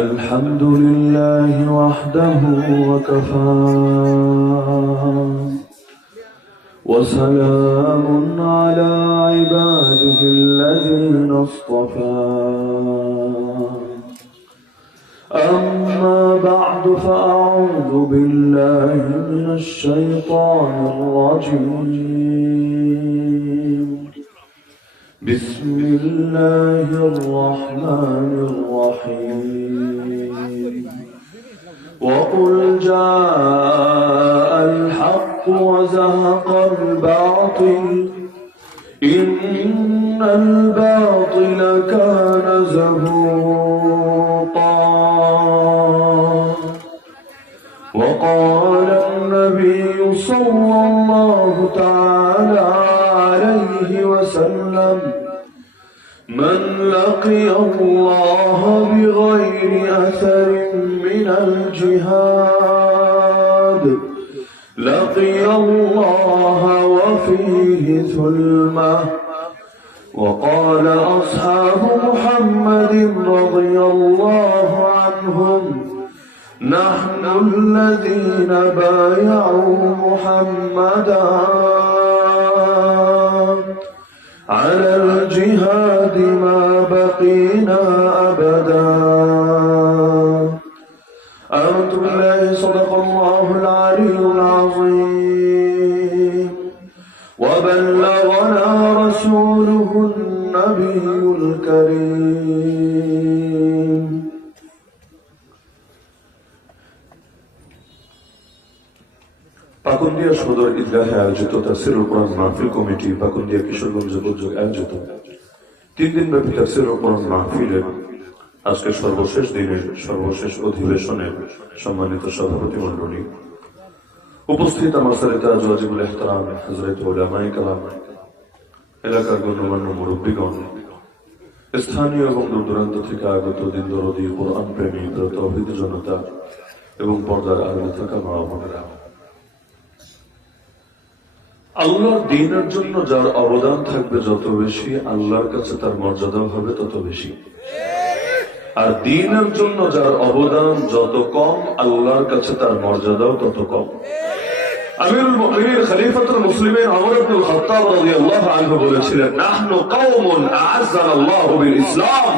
الحمد لله وحده وكفى وسلام على عباده الذين اصطفى أما بعد فأعوذ بالله من الشيطان الرجيم بسم الله الرحمن الرحيم وقل جاء الحق وزهق الباطل إن الباطل كان زهوقا وقال النبي صلى الله تعالى عليه وسلم من لقي الله بغير أثر من الجهاد لقي الله وفيه ثلمة. وقال أصحاب محمد رضي الله عنهم نحن الذين بايعوا محمدا على الجهاد ما بقينا أبدا. آمنت بالله صدق الله العلي العظيم وبلغنا رسوله النبي الكريم. পাকুন্দিয়া সদর ঈদগাহে আয়োজিত তাফসীরুল কোরআন মাহফিল কমিটি পাকুন্দিয়া কিশোরগঞ্জ উদ্যোগ আয়োজিত 3 দিনব্যাপী তাফসীরুল কোরআন মাহফিলের আজকে সর্বশেষ দিনের সর্বশেষ অধিবেশনের সম্মানিত সভাপতি মণ্ডলী, উপস্থিত আমার সারিতে আজওয়াজিবুল ইহতারাম হযরত উলামায়ে কেরাম, এলাকার গণ্যমান্য মুরব্বীগণ, স্থানীয় এবং দূর দূরান্ত থেকে আগত দিন দরদী কোরআন প্রেমী তৌহিদ জনতা এবং পর্দার আড়ালে থাকা মা বোনেরা, আল্লাহর দ্বীনের জন্য যার অবদান থাকবে যত বেশি, আল্লাহর কাছে তার মর্যাদাও হবে তত বেশি। আর দ্বীনের জন্য যার অবদান যত কম, আল্লাহর কাছে তার মর্যাদাও তত কম। আমিরুল মুমিনিন খলিফাতুল মুসলিমিন ওমর ইবনুল খাত্তাব রাদিয়াল্লাহু আনহু বলেছিলেন, নাহনু কওমুন আ'আজ্জানাল্লাহু বিল ইসলাম,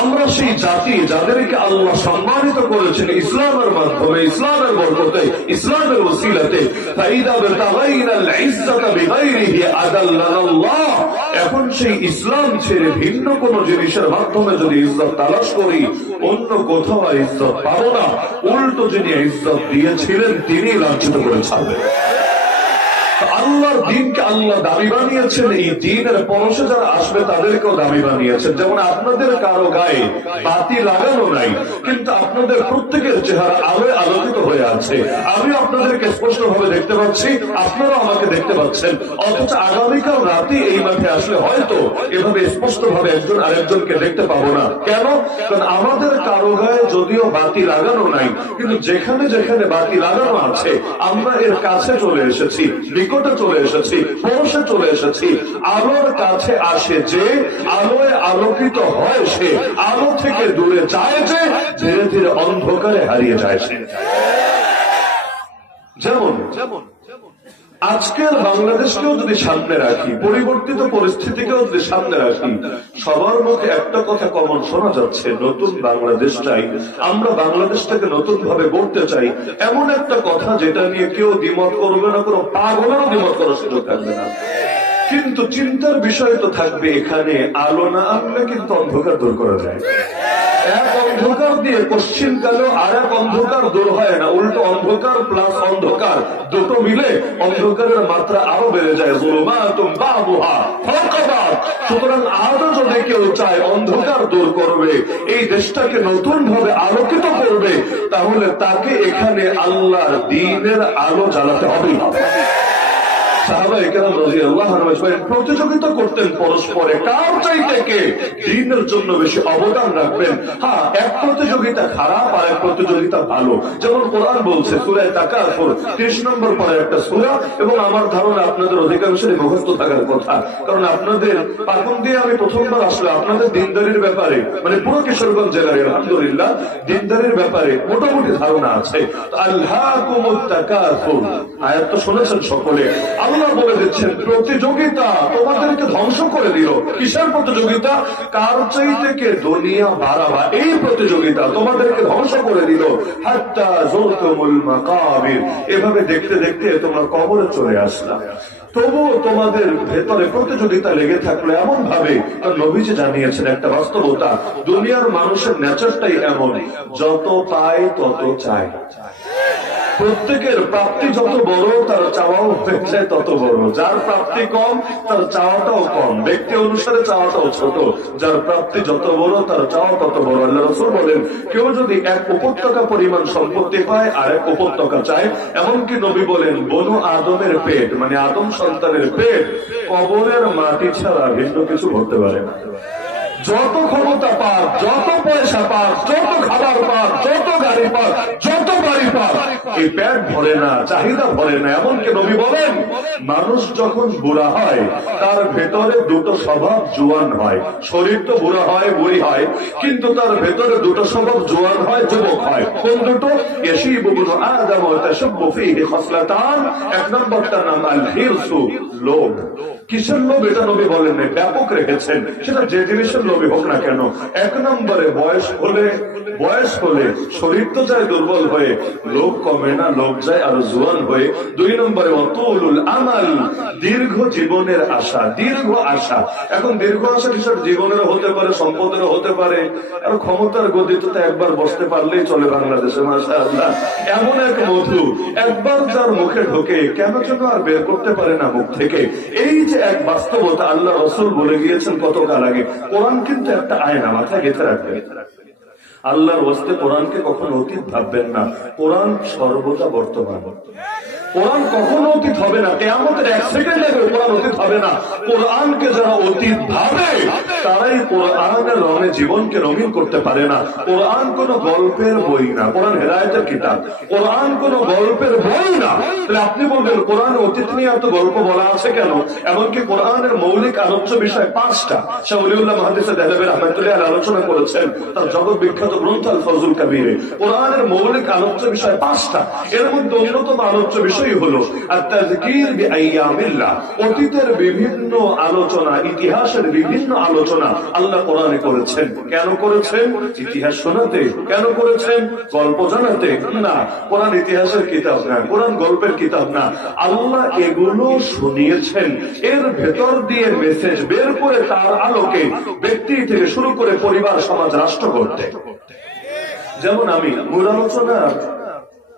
আমরা সেই জাতি যাদেরকে আল্লাহ সম্মানিত করেছেন ইসলামের মাধ্যমে, ইসলামের বরকতে, ইসলামের ওসিলাতে। ফাইদা বিতাগাইনাল ইজ্জাতা বিগাইরিহি আদাল্লানাল্লাহ, এখন সেই ইসলাম ছেড়ে ভিন্ন কোন জিনিসের মাধ্যমে যদি ইজ্জত তালাশ করি, অন্য কোথাও ইজ্জত পাবো না, উল্টো যিনি ইজ্জত দিয়েছিলেন তিনি লাঞ্ছিত করে ছাড়বেন। আল্লাহর দ্বীনকে আল্লাহ দামি বানিয়েছেন, এই দ্বীনের পরশে যারা আসবে তাদেরকেও দামি বানিয়েছেন। যেমন আপনাদের কারো গায়ে বাতি লাগানো নাই, কিন্তু আপনাদের প্রত্যেকের চেহারা আলোয় আলোকিত হয়ে আছে। আমি আপনাদেরকে স্পষ্ট ভাবে দেখতে পাচ্ছি, আপনারাও আমাকে দেখতে পাচ্ছেন, অথচ আগামীকাল রাতে এই মাঠে আসলে হয়তো এভাবে স্পষ্ট ভাবে একজন আরেকজনকে দেখতে পাবো না। কেন? কারণ আমাদের কারো গায়ে যদিও বাতি লাগানো নাই, কিন্তু যেখানে যেখানে বাতি লাগানো আছে আমরা এর কাছে চলে এসেছি, নিকটে চলে এসেছি, পরশে চলে এসেছি। আলোর কাছে আসে যে, আলোয় আলোকিত হয় সে, আলো থেকে দূরে যায় যে, ধীরে ধীরে অন্ধকারে হারিয়ে যায় সে। যেমন আজকের বাংলাদেশকেও যদি সামনে রাখি, পরিবর্তিত পরিস্থিতিকেও যদি সামনে রাখি, সবার মুখে একটা কথা কমন শোনা যাচ্ছে, নতুন বাংলাদেশ চাই, আমরা বাংলাদেশটাকে নতুন ভাবে গড়তে চাই। এমন একটা কথা যেটা নিয়ে কেউ দ্বিমত করবে না, কোনো পাগলেরও দ্বিমত করার সুযোগ থাকবে না। কিন্তু চিন্তার বিষয় তো থাকবে, এখানে আলো না আনলে কিন্তু অন্ধকার দূর করা যায়। এক অন্ধকার দিয়ে পশ্চিম কালো আর এক অন্ধকার দূর হয় না, উল্টো অন্ধকার প্লাস অন্ধকার দুটো মিলে অন্ধকারের মাত্রা আরো বেড়ে যায়। সুতরাং আরো যদি কেউ চায় অন্ধকার দূর করবে, এই দেশটাকে নতুন ভাবে আলোকিত করবে, তাহলে তাকে এখানে আল্লাহর দ্বীনের আলো জ্বালাতে হবে। সাহাবায়ে কেরাম রাদিয়াল্লাহু আনহুম প্রতিযোগিতা করতেন পরস্পরে, কার চাইতে কে দ্বীনের জন্য বেশি অবদান রাখবেন। হ্যাঁ, এক প্রতিযোগিতা খারাপ আর এক প্রতিযোগিতা ভালো। যেমন কোরআন বলছে সূরা তাকাসুর 30 নম্বর পরে একটা সূরা, এবং আমার ধারণা আপনাদের অধিকাংশেরই মুখস্থ থাকার কথা, কারণ আপনাদের পাকুন দিয়ে আমি প্রথমবার আসলে আপনাদের দিনদারির ব্যাপারে, মানে পুরো কিশোরগঞ্জ জেলার আলহামদুলিল্লাহ দিনদারির ব্যাপারে মোটামুটি ধারণা আছে। আল্লাহকুমুত তাকাসুর আয়াত তো শুনেছেন সকলে। আল্লাহ বলে দিচ্ছেন প্রতিযোগিতা তোমাদেরকে ধ্বংস করে দিল। কিসের প্রতিযোগিতা? কার চাইতে কে দুনিয়া বাড়াবা, এই প্রতিযোগিতা তোমাদেরকে ধ্বংস করে দিল। হাত্তা যুরতুমুল মাকাবির, এভাবে দেখতে দেখতে তোমরা কবরে চলে আসলা। তবুও তোমাদের ভেতরে প্রতিযোগিতা লেগে থাকলো এমন ভাবে, নবীজি জানিয়েছেন একটা বাস্তবতা, দুনিয়ার মানুষের নেচারটাই এমন, যত পায় তত চায়। প্রত্যেকের প্রাপ্তি যত বড় তার চাওয়াও হয়ে যায় তত বড়। যার প্রাপ্তি কম তার চাওয়াটাও কম, ব্যক্তি অনুসারে চাওয়াটাও ছোট। যার প্রাপ্তি যত বড় তার চাওয়া তত বড়। আল্লাহ রাসূল বলেন, কেউ যদি এক উপত্যকা পরিমাণ সম্পত্তি পায় আর এক উপত্যকা চায়, এমনকি নবী বলেন বনু আদমের পেট, মানে আদম সন্তানের পেট কবরের মাটি ছাড়া ভিন্ন কিছু করতে পারে না। যত ক্ষমতা পাক, যত পয়সা পাক, যত খাবার পাক, যত গাড়ি পাক, যত বাড়ি পাক, এই পেট ভরে না, চাহিদা ভরে না। এমনকি নবী বলেন, মানুষ যখন বুড়া হয় তার ভেতরে দুটো স্বভাব জোয়ান হয়। শরীর তো বুড়া হয়, বুড়ি হয়, কিন্তু তার ভেতরে দুটো স্বভাব জোয়ান হয়, যুবক হয়। কোন দুটো? ইয়াশীবু ইবনু আদম ওয়া তাশুব্বু ফীহি খাসলাতান। এক নম্বরটার নাম আল হিরসু, লোভ। কিসের লোভ? এটা নবী বলেন নাই, ব্যাপক রেখেছেন, সেটা যে জিনিসের লোভই হোক না কেন। এক নম্বরে বয়স হলে শরীর তো যায় দুর্বল হয়ে, লোভ কমে না, লোভ যায় আরো জোয়ান হয়ে। 2 নম্বরে অতুলুল আমাল, দীর্ঘ জীবনের আশা, দীর্ঘ আশা। এখন দীর্ঘ আশা কিসের? জীবনেরও হতে পারে, সম্পদেরও হতে পারে, আর ক্ষমতার গদিতে তো একবার বসতে পারলেই চলে বাংলাদেশে। মাশাআল্লাহ, এমন এক মধু একবার যার মুখে ঢোকে কেন যেন আর বের করতে পারে না মুখ থেকে। এই যে এক বাস্তবতা আল্লাহ রাসূল বলে গিয়েছেন কতকাল আগে। কোরআন কিন্তু একটা আয়না, মাথায় গেঁথে রাখবে। আল্লাহর ওয়াস্তে কোরআনকে কখনো অতীত ভাববেন না, কোরআন সর্বদা বর্তমান। কোরআন কখনো অতীত হবে না, কিয়ামতের 1 সেকেন্ড আগে কোরআন অতীত হবে না। কোরআনকে যারা অতীত ভাবে তারাই কোরআনের রঙে জীবনকে রঙিন করতে পারে না। কোরআন কোন গল্পের বই না, কোরআন হেদায়েতের কিতাব। কোরআন কোন গল্পের বই না। তাহলে আপনি বলবেন কোরআন অতীত নিয়ে এত গল্প বলা আছে কেন? এমনকি কোরআনের মৌলিক আলোচ্য বিষয় 5টা। শাহ ওলিউল্লাহ মুহাদ্দিস দেহলভী রাহমাতুল্লাহ আলাইহি আলোচনা করেছেন তার জগৎ বিখ্যাত গ্রন্থ আল ফজলুল কবিরে। কোরআনের মৌলিক আলোচ্য বিষয় 5টা। এর মধ্যে অন্যতম আলোচ্য বিষয় হলো আত-তাযকির বিআইয়ামিল্লাহ, অতীতের বিভিন্ন আলোচনা, ইতিহাসের বিভিন্ন আলোচনা আল্লাহ কোরআনে করেছেন। কেন করেছেন? ইতিহাস শোনাতে। কেন করেছেন? গল্প জানাতে না। কোরআন ইতিহাসের কিতাব না, কোরআন গল্পের কিতাব না। আল্লাহ এগুলো শুনিয়েছেন, এর ভেতর দিয়ে মেসেজ বের করে তার আলোকে ব্যক্তি থেকে শুরু করে পরিবার, সমাজ, রাষ্ট্র করতে। যেমন আমি মূল আলোচনা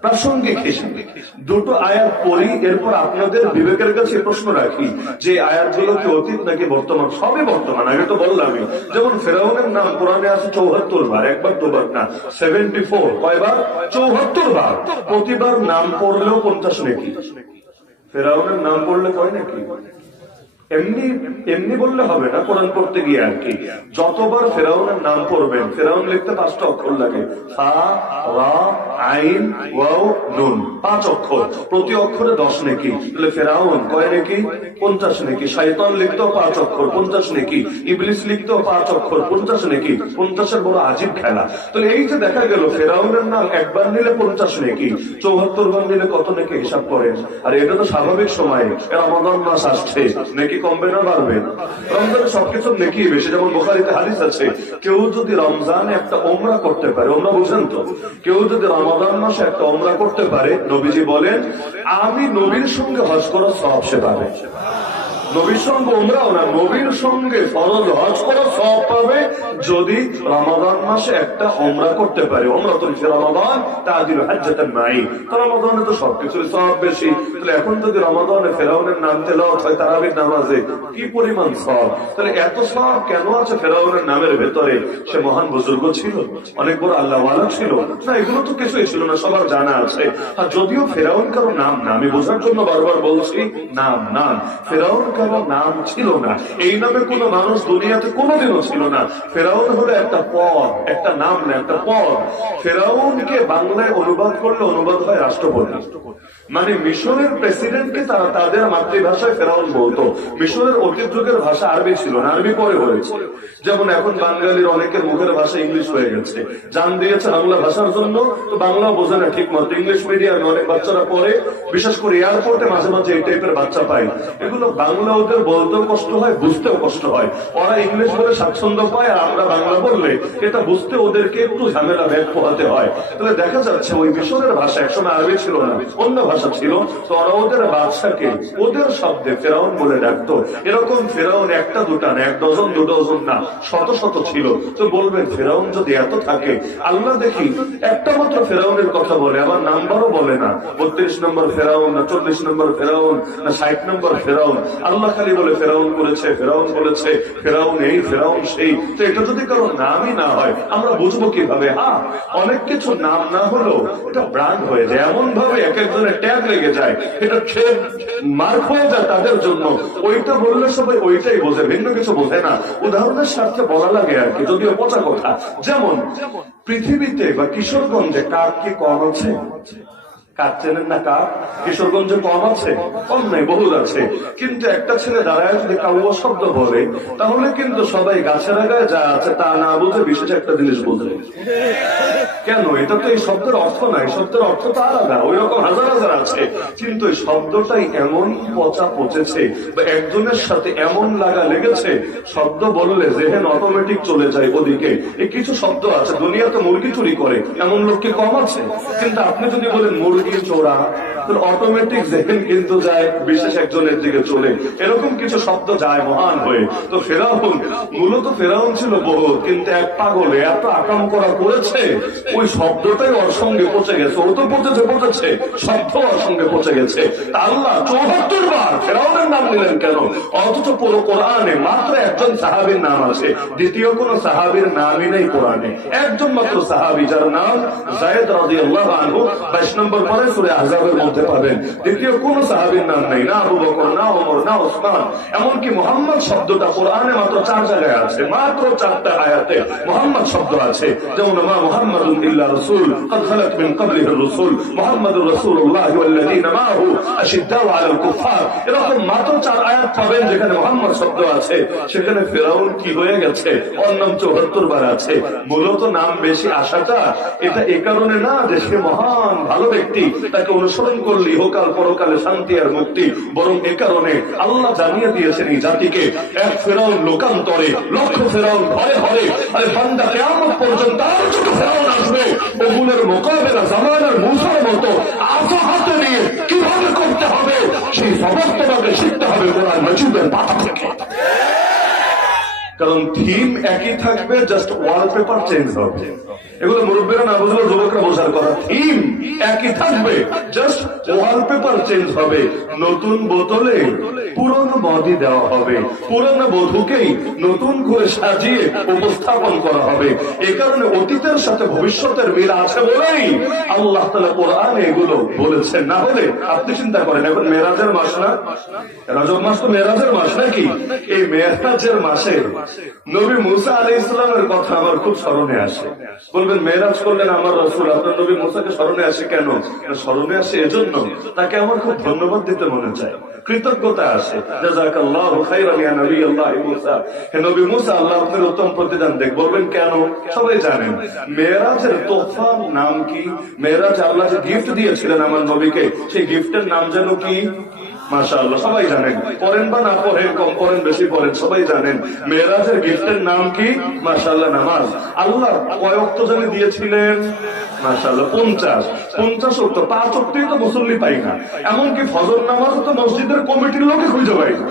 প্রাসঙ্গিক হিসেবে 2টো আয়াত পড়ি, এরপর আপনাদের বিবেকের কাছে প্রশ্ন রাখি যে আয়াতগুলো কি অতীত নাকি বর্তমান? সবই বর্তমান, আগে তো বললামই। যেমন ফেরাউনের নাম কোরআনে আছে 74 বার, একবার দুবার না, 74। কয়বার? 74 বার। প্রতিবার নাম পড়লেও 50 নাকি? ফেরাউনের নাম পড়লে কয় নাকি? এমনি বললে হবে না, কোরআন পড়তে গিয়ে আর কি। যতবার ফেরাউনের নাম পড়বেন, ফেরাউন লিখতে 5টা অক্ষর লাগে, ফা, রা, আইন, ওয়াও, নুন, 5 অক্ষর। প্রতি অক্ষরে 10 নেকি। তাহলে ফেরাউন কয় নেকি? 50 নেকি। শয়তান লিখতেও 5 অক্ষর, 50 নেকি। ইবলিস লিখতেও 5 অক্ষর, 50 নেকি। 50-এর বড় আজীব খেলা। তাহলে এই যে দেখা গেল ফেরাউনের নাম একবার নিলে 50 নেকি, 74 বার নিলে কত নেকি হিসাব করেন। আর এটা তো স্বাভাবিক সময়, রমাদান মাস আসছে, নেকি কমবে না বাড়বে? রমজানে সবকিছু নেকি বেশি। যেমন বুখারীতে হাদিস আছে, কেউ যদি রমজানে একটা ওমরা করতে পারে, ওমরা বুঝেন তো, কেউ যদি রমাদান মাসে একটা ওমরা করতে পারে, নবীজি বলেন আমি নবীর সঙ্গে হজ করার সওয়াব সে পাবে। নবীর সঙ্গে উমরাও না, নবীর সঙ্গে ফরজ হজ করা সওয়াব পাবে যদি রমাদান মাসে একটা উমরা করতে পারে। উমরাতুন ফি রমাদান তা'দিলু হাজ্জাতান মাই। তো রমাদানে তো সবকিছুর সওয়াব বেশি, তাহলে এখন যদি রমাদানে ফেরাউনের নাম তেলাওয়াত হয় তারাবির নামাজে, কি পরিমাণ সওয়াব! তাহলে এত সওয়াব কেন আছে ফেরাউনের নামের ভেতরে? সে মহান বুজুর্গ ছিল, অনেক বড় আল্লাহওয়ালা ছিল না? এগুলো তো কিছুই ছিল না, সবার জানা আছে। আর যদিও ফেরাউন কারো নাম না, আমি বোঝার জন্য বারবার বলছি, নাম নাম ফেরাউন কারো নাম ছিল না। এই নামে কোনো মানুষ দুনিয়াতে কোনোদিনও ছিল না। ফেরাউন হলো একটা পদ, একটা নাম না, একটা পদ। ফেরাউনকে বাংলায় অনুবাদ করলে অনুবাদ হয় রাষ্ট্রপতি। মানে মিশরের প্রেসিডেন্টকে তারা তাদের মাতৃভাষায় ফেরাউন বলতো। মিশরের অতীত যুগের ভাষা আরবি ছিল না, আরবি পরে হয়েছে। যেমন এখন বাঙালির অনেকের মুখের ভাষা ইংলিশ হয়ে গেছে, জান দিয়েছে বাংলা ভাষার জন্য, তো বাংলা বোঝে না ঠিক মতো। ইংলিশ মিডিয়ামে অনেক বাচ্চারা পড়ে, বিশেষ করে এয়ারপোর্টে মাঝে মাঝে এই টাইপের বাচ্চা পাই। এগুলো বাংলা ওদের বলতেও কষ্ট হয়, বুঝতেও কষ্ট হয়। ওরা ইংলিশ বলে স্বাচ্ছন্দ্য পায়, আর আমরা বাংলা বললে এটা বুঝতে ওদেরকে একটু ঝামেলা ব্যাগ পোহাতে হয়। তাহলে দেখা যাচ্ছে ওই মিশরের ভাষা একসময় আরবি ছিল না, অন্য ভাষা ছিল। তো ওরা ওদের বাদশাকে ওদের শব্দে ফেরাউন বলে ডাকতো। এরকম ফেরাউন একটা দুটা না, এক ডজন দু ডজন না, শত শত ছিল। তো বলবেন ফেরাউন যদি এত থাকে, আল্লাহ দেখি একটা মাত্র ফেরাউনের কথা বলে, আবার নাম্বারও বলে না, 32 নম্বর ফেরাউন না 40 নম্বর ফেরাউন না 60 নম্বর ফেরাউন। আল্লাহ খালি বলে ফেরাউন করেছে, ফেরাউন বলেছে, ফেরাউন এই ফেরাউন সেই। তো এটা যদি কারো নামই না হয় আমরা বুঝবো কিভাবে? হ্যাঁ, অনেক কিছু নাম না হলেও এটা ব্র্যান্ড হয়ে যায়, এমন ভাবে এক একজনের ট্যাগ লেগে যায়, এটা মার্ক হয়ে যায় তাদের জন্য। ওইটা বললে সবাই ওইটাই বোঝে, ভিন্ন কিছু বোঝে না। উদাহরণের স্বার্থে বলা লাগে আর কি, যদিও পচা কথা। যেমন পৃথিবীতে বা কিশোরগঞ্জে কাক কি কম আছে? কাক চেনেন না? কাক কিশোরগঞ্জে কম আছে? কম নাই, বহুত আছে। কিন্তু একটা ছেলে দাঁড়ায় যদি কাউয়া শব্দ বলে, তাহলে কিন্তু সবাই গাছের আগায় যা আছে তা না বুঝে বিশেষ একটা জিনিস বুঝে। কেন? এটা তো এই শব্দের অর্থ নাই, শব্দের অর্থ তো আলাদা, ওই রকম হাজার হাজার আছে। কিন্তু এই শব্দটাই এমন পচা পচেছে বা একজনের সাথে এমন লাগা লেগেছে, শব্দ বললে জেহেন অটোমেটিক চলে যায় ওদিকে। এই কিছু শব্দ আছে, দুনিয়াতে মুরগি চুরি করে এমন লোক কি কম আছে? কিন্তু আপনি যদি বলেন মুরগি চোরা, অটোমেটিক জেহেন কিন্তু যায় বিশেষ একজনের দিকে চলে। এরকম কিছু শব্দ যায় মহান হয়ে। তো ফেরাউন, মূলত ফেরাউন ছিল বহুত, কিন্তু এক পাগলে এত আকাম করা করেছে, ওই শব্দটাই ওর সঙ্গে পচে গেছে। ও তো পচেছে, শব্দ ওর সঙ্গে পচে গেছে। আল্লাহ 74 বার ফেরাউনের নাম নিলেন কেন? অথচ পুরো কোরআনে মাত্র একজন সাহাবীর নাম আছে, দ্বিতীয় কোন সাহাবীর নামই নেই কোরআনে। একজন মাত্র সাহাবী, যার নাম যায়েদ রাদিয়াল্লাহু আনহু, 22 নম্বর পরে সূরা আহজাবের মধ্যে পাবেন। দ্বিতীয় কোন সাহাবীর নাম নেই, না আবু বকর, না ওমর, না ওসমান। এমনকি মুহাম্মদ শব্দটা কোরআনে মাত্র 4 জায়গায় আছে, মাত্র 4টা আয়াতে মুহাম্মদ শব্দ আছে। যেমন মা মুহাম্মাদুন ইল্লা রাসূল قد خلت من قبله الرسل محمد رسول الله والذين معه اشداء على الكفار। এরকম মাত্র 4 আয়াত পাবেন যেখানে মুহাম্মদ শব্দ আছে। সেখানে ফেরাউন কি হয়ে গেছে? ওর নাম 74 বার আছে। মূলত নাম বেশি আসাটা এটা এ কারণে না যে সে মহান ভালো ব্যক্তি, তাকে অনুসরণ করলে ইহকাল পরকালে শান্তি আর মুক্তি, বরং এ কারণে আল্লাহ জানিয়ে দিয়েছেন এই জাতিকে, এক ফেরাউন লোকান্তরে, লক্ষ ফেরাউন ঘরে ঘরে। আরে বান্দা কিয়ামত পর্যন্ত আর যত ফেরাউন আসবে, ওগুলোর মোকাবেলা জামানার মূসার মতো আফা হাতে নিয়ে কিভাবে করতে হবে সেই সবক তোমাকে শিখতে হবে কোরআন মাজিদের পাতা থেকে। কারণ থিম একই থাকবে, জাস্ট ওয়ালপেপার চেঞ্জ হবে। এগুলো মুরব্বীরা না বুঝলে যুবকরা বোঝার কথা। থিম একই থাকবে, জাস্ট ওয়ালপেপার চেঞ্জ হবে। নতুন বোতলে পুরনো মদই দেওয়া হবে, পুরনো বধূকেই নতুন করে সাজিয়ে উপস্থাপন করা হবে। এ কারণে অতীতের সাথে ভবিষ্যতের মিল আছে বলেই আল্লাহ তাআলা কোরআনে এগুলো বলেছেন। না হলে আপনি চিন্তা করেন, এখন মেরাজের মাস না, রজব মাস তো মেরাজের মাস নাকি? এই মেরাজের মাসে নবী মুসা আলাইহিস সালামের কথা আমার খুব স্মরণে আসে। বলবেন মেরাজ করলেন আমার রাসূল, আপনার নবী মুসাকে স্মরণে আসে কেন? স্মরণে আসে এজন্য তাকে আমার খুব ধন্যবাদ দিতে মনে চায়, কৃতজ্ঞতা আসে। জাযাকাল্লাহু খাইরান ইয়া নবী আল্লাহ মুসা, হে নবী মুসা, আল্লাহ আপনার উত্তম প্রতিদান দেখ। বলবেন কেন? সবাই জানেন মেরাজের তোহফার নাম কি? মেরাজ আল্লাহ যে গিফট দিয়েছিলেন আমার নবীকে, সেই গিফটের নাম যেন কি? মাশাআল্লাহ, সবাই জানেন, পড়েন বা না পড়েন, কম পড়েন বেশি পড়েন, সবাই জানেন মেরাজের গিফটের নাম কি? মাশাআল্লাহ, নামাজ। আল্লাহ কয় ওয়াক্ত জানি দিয়েছিলেন? মাশাআল্লাহ 50 ওয়াক্ত। 5 ওয়াক্তই তো মুসল্লি পাই না, এমনকি ফজর নামাজও তো মসজিদের কমিটির লোকে খুঁজে পাই না।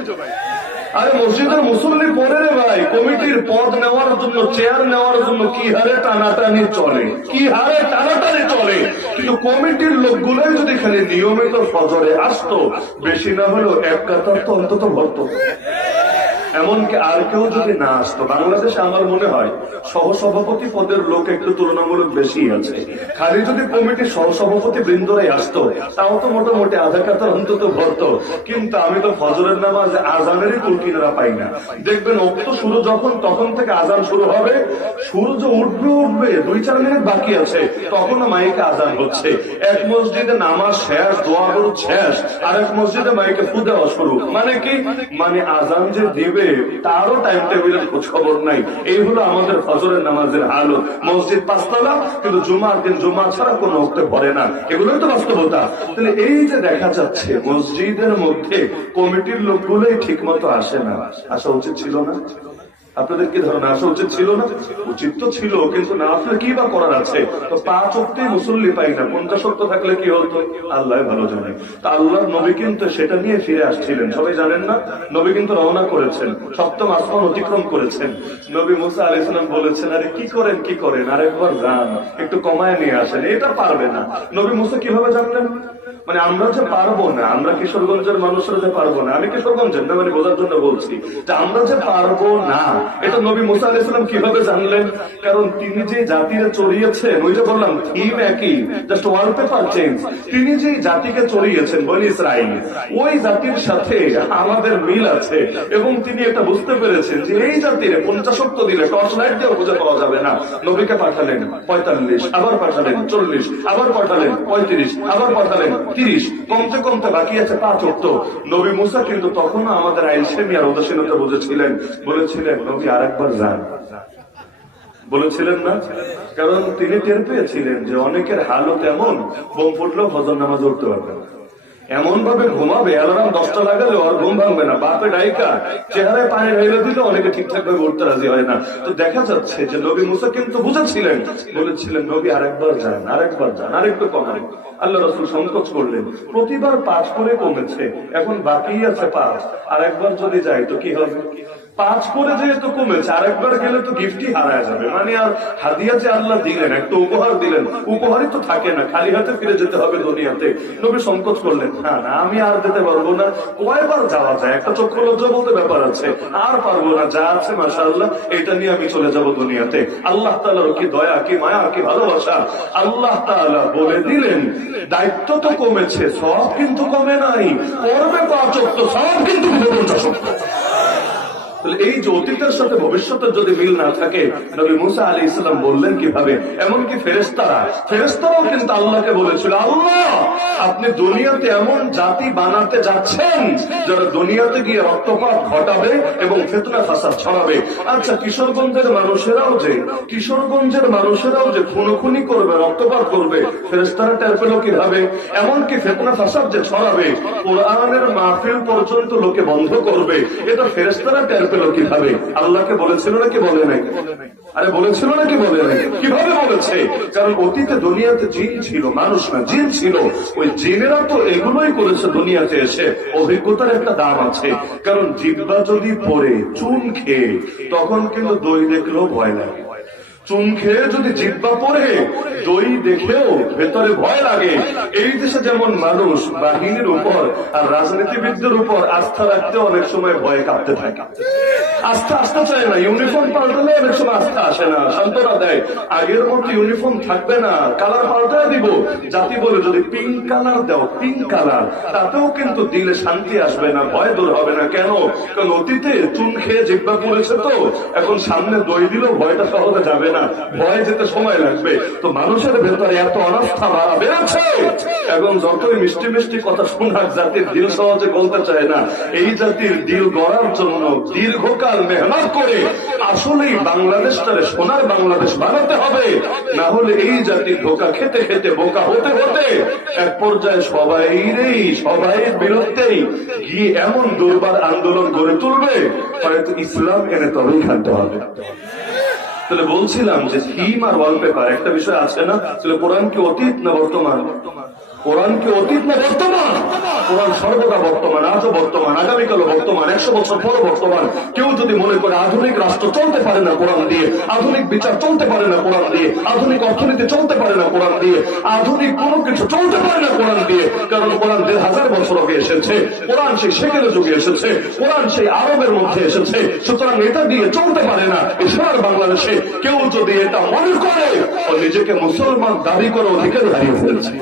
আরে মসজিদের মুসল্লি পড়ে রে ভাই, কমিটির পদ নেওয়ার জন্য, চেয়ার নেওয়ার জন্য কি হারে টানাটানি চলে, কি হারে টানাটানি চলে। কিন্তু কমিটির লোকগুলোই যদি খালি নিয়মিত ফজরে আসতো, বেশি না হলেও এক কাতার তো অন্তত ভরত। এমনকি আর কেউ যদি না আসতো, বাংলাদেশে আমার মনে হয় সহসভাপতি পদের লোক একটু তুলনামূলক বেশি আছে। খালি যদি কমিটির সহসভাপতি বৃন্দরাই আসতো, তাও তো মোটামুটি আধা কাতার অন্তত ভরত। কিন্তু আমি তো ফজরের নামাজ আজানেরই কুলকিনারা পাই না। দেখবেন ওক্ত শুরু যখন, তখন থেকে আজান শুরু হবে, সূর্য উঠবে 2-4 মিনিট বাকি আছে, তখনও মাইকে আজান হচ্ছে। এক মসজিদে নামাজ শেষ, দোয়া দরুদ শেষ, আর এক মসজিদে মাইকে ফু দেওয়া শুরু। মানে কি? মানে আজান যে দিবে তারও টাইম টেবিলের খোঁজ খবর নাই। এই হলো আমাদের ফজরের নামাজের হালত। মসজিদ 5 তলা, কিন্তু জুমার দিন জুমা ছাড়া কোনো ওক্তে পড়ে না। এগুলোই তো বাস্তবতা। তাহলে এই যে দেখা যাচ্ছে মসজিদের মধ্যে কমিটির লোকগুলোই ঠিক মতো আসে না, আসা উচিত ছিল না? আপনাদের কি ধারণা আসা উচিত ছিল না? উচিত তো ছিল, কিন্তু না আসলে কি বা করার আছে? তো 5 ওয়াক্তে মুসল্লি পাই না, 50 ওয়াক্ত থাকলে কি হতো আল্লাহ ভালো জানে। তা আল্লাহর নবী কিন্তু সেটা নিয়ে ফিরে আসছিলেন, সবাই জানেন না? নবী কিন্তু রওনা করেছেন, 7ম আসমান অতিক্রম করেছেন। নবী মুসা আলাইহিস সালাম বলেছেন, আরে কি করেন আরেকবার যান, একটু কমায় নিয়ে আসেন, এটা পারবে না। নবী মুসা কিভাবে জানলেন? মানে আমরা যে পারবো না, আমরা কিশোরগঞ্জের মানুষরা যে পারবো না, আমি কিশোরগঞ্জের না, মানে বোঝার জন্য বলছি যে আমরা যে পারবো না, এটা নবী মুসা আলাইহিস সালাম কিভাবে জানলেন? কারণ তিনি যে জাতিরে চড়িয়েছেন, ওই যে বললাম থিম একই, জাস্ট ওয়ালপেপার চেঞ্জ। তিনি যে জাতিকে চড়িয়েছেন বনি ইসরাইল, ওই জাতির সাথে আমাদের মিল আছে, এবং তিনি এটা বুঝতে পেরেছেন যে এই জাতিরে 50 ওয়াক্ত দিলে টর্চ লাইট দিয়ে খুঁজে পাওয়া যাবে না। নবীকে পাঠালেন 45, আবার পাঠালেন 40, আবার পাঠালেন 35, আবার পাঠালেন 30, কমতে বাকি আছে 5 ওয়াক্ত। নবী মুসা কিন্তু তখনও আমাদের আইলসেমি আর উদাসীনতা বুঝেছিলেন, বলেছিলেন নবী আরেকবার যান, বলেছিলেন না? কারণ তিনি টের পেয়েছিলেন যে অনেকের হালত এমন, বোম ফুটলেও ফজর নামাজ উঠতে পারবে না, এমন ভাবে ঘুমাবে, অ্যালার্ম 10টা লাগালে আর ঘুম ভাঙবে না, বাপে ডাইকা চেহারায় পানি ঢেলে দিলে অনেকে ঠিকঠাক ভাবে উঠতে রাজি হয় না। তো দেখা যাচ্ছে যে নবী মুসা কিন্তু বুঝেছিলেন, বলেছিলেন নবী আরেকবার যান, আরেকটু কমান। আল্লাহ রাসূল সংকোচ করলেন, প্রতিবার 5 করে কমেছে, এখন বাকি আছে 5, আরেকবার যদি যাই তো কি হবে? 5 করে যেহেতু কমেছে, আরেকবার গেলে তো গিফটই হারায় যাবে। মানে আর হাদিয়া যে আল্লাহ দিলেন, একটা উপহার দিলেন, উপহারই তো থাকে না, খালি হাতে ফিরে যেতে হবে দুনিয়াতে। নবী সংকোচ করলেন, না আমি আর যেতে পারবো না, কয়বার যাওয়া যায়, একটা চক্ষু লজ্জা বলতে ব্যাপার আছে, আর পারবো না, যা আছে মাশাআল্লাহ এটা নিয়ে আমি চলে যাব দুনিয়াতে। আল্লাহ তাআলার কি দয়া, কি মায়া, কি ভালোবাসা। আল্লাহ তাআলা বলে দিলেন দায়িত্ব তো কমেছে, সওয়াব কিন্তু কমে নাই, করবে 5 ওয়াক্ত, সওয়াব কিন্তু 50 ওয়াক্ত। এই যে অতীতের সাথে ভবিষ্যতের যদি মিল না থাকে, নবী মুসা আলাইহিস সালাম বললেন কিভাবে? এমনকি ফেরেশতারাও কিন্তু আল্লাহকে বলেছিল, আল্লাহ আপনি দুনিয়াতে এমন জাতি বানাতে যাচ্ছেন যারা দুনিয়াতে গিয়ে রক্তপাত ঘটাবে এবং ফিতনা ফাসাদ ছড়াবে। আচ্ছা কিশোরগঞ্জের মানুষেরাও যে খুনোখুনি করবে, রক্তপাত করবে, ফেরেশতারা টের পেল কিভাবে? এমনকি ফিতনা ফাসাদ যে ছড়াবে, কোরআনের মাহফিল পর্যন্ত লোকে বন্ধ করবে, এটা ফেরেশতারা টের পেল কিভাবে? আল্লাহকে বলেছিল নাকি বলে নাই? আরে বলেছিল নাকি বলে নাই? কিভাবে বলেছে? কারণ অতীতে দুনিয়াতে জিন ছিল, মানুষ না, জিন ছিল। ওই জিনেরা তো এগুলোই করেছে দুনিয়াতে এসে। অভিজ্ঞতার একটা দাম আছে, কারণ জিহ্বা যদি পড়ে চুন খেয়ে, তখন কিন্তু দই দেখলেও ভয় লাগে। চুন খেয়ে যদি জিহ্বা পড়ে, দই দেখেও ভেতরে ভয় লাগে। এই দেশে যেমন মানুষ বাহিনীর উপর আর রাজনীতিবিদদের উপর আস্থা রাখতে অনেক সময় ভয়ে কাঁপতে থাকে, আস্থা আসতে চায় না। ইউনিফর্ম পাল্টালে অনেক সময় আস্থা আসে না, সান্ত্বনা দেয়, আগের মতো ইউনিফর্ম থাকবে না, কালার পাল্টায় দিব। জাতি বলে যদি পিঙ্ক কালার দাও, পিঙ্ক কালার, তাতেও কিন্তু দিলে শান্তি আসবে না, ভয় দূর হবে না। কেন? কারণ অতীতে চুন খেয়ে জিহ্বা পড়েছে, তো এখন সামনে দই দিলেও ভয়টা সহজে যাবে না, ভয় যেতে সময় লাগবে। তো মানুষের ভেতরে এত অনাস্থা বেড়েছে, এবং যতই মিষ্টি মিষ্টি কথা শোনার, জাতির দিল সহজে গলতে চায় না। এই জাতির দিল গড়ার জন্য দীর্ঘকাল মেহনত করে আসলেই বাংলাদেশটারে সোনার বাংলাদেশ বানাতে হবে, না হলে এই জাতি ধোকা খেতে খেতে বোকা হতে হতে এক পর্যায়ে সবাই বিরুদ্ধেই গিয়ে এমন দুর্বার আন্দোলন গড়ে তুলবে, হয়তো ইসলাম এনে তবেই খানতে হবে। তাহলে বলছিলাম যে থিম আর ওয়ালপেপার একটা বিষয় আছে না? তাহলে কোরআন কি অতীত না বর্তমান? কোরআন কি অতীত না বর্তমান? কোরআন সর্বদা বর্তমান, আজও বর্তমান, আগামীকালও বর্তমান, 100 বছর পর বর্তমান। কেউ যদি মনে করে আধুনিক রাষ্ট্র চলতে পারে না কোরআন দিয়ে, আধুনিক বিচার চলতে পারে না কোরআন দিয়ে, আধুনিক অর্থনীতি চলতে পারে না কোরআন দিয়ে, আধুনিক কোনো কিছু চলতে পারে না কোরআন দিয়ে, কারণ কোরআন 1000 বছর আগে এসেছে, কোরআন সেই সেকেলে যুগে এসেছে, কোরআন সেই আরবের মধ্যে এসেছে, সুতরাং এটা দিয়ে চলতে পারে না। এছাড়া বাংলাদেশে কেউ যদি এটা মনে করে ও নিজেকে মুসলমান দাবি করে অধিকার হারিয়ে ফেলছে।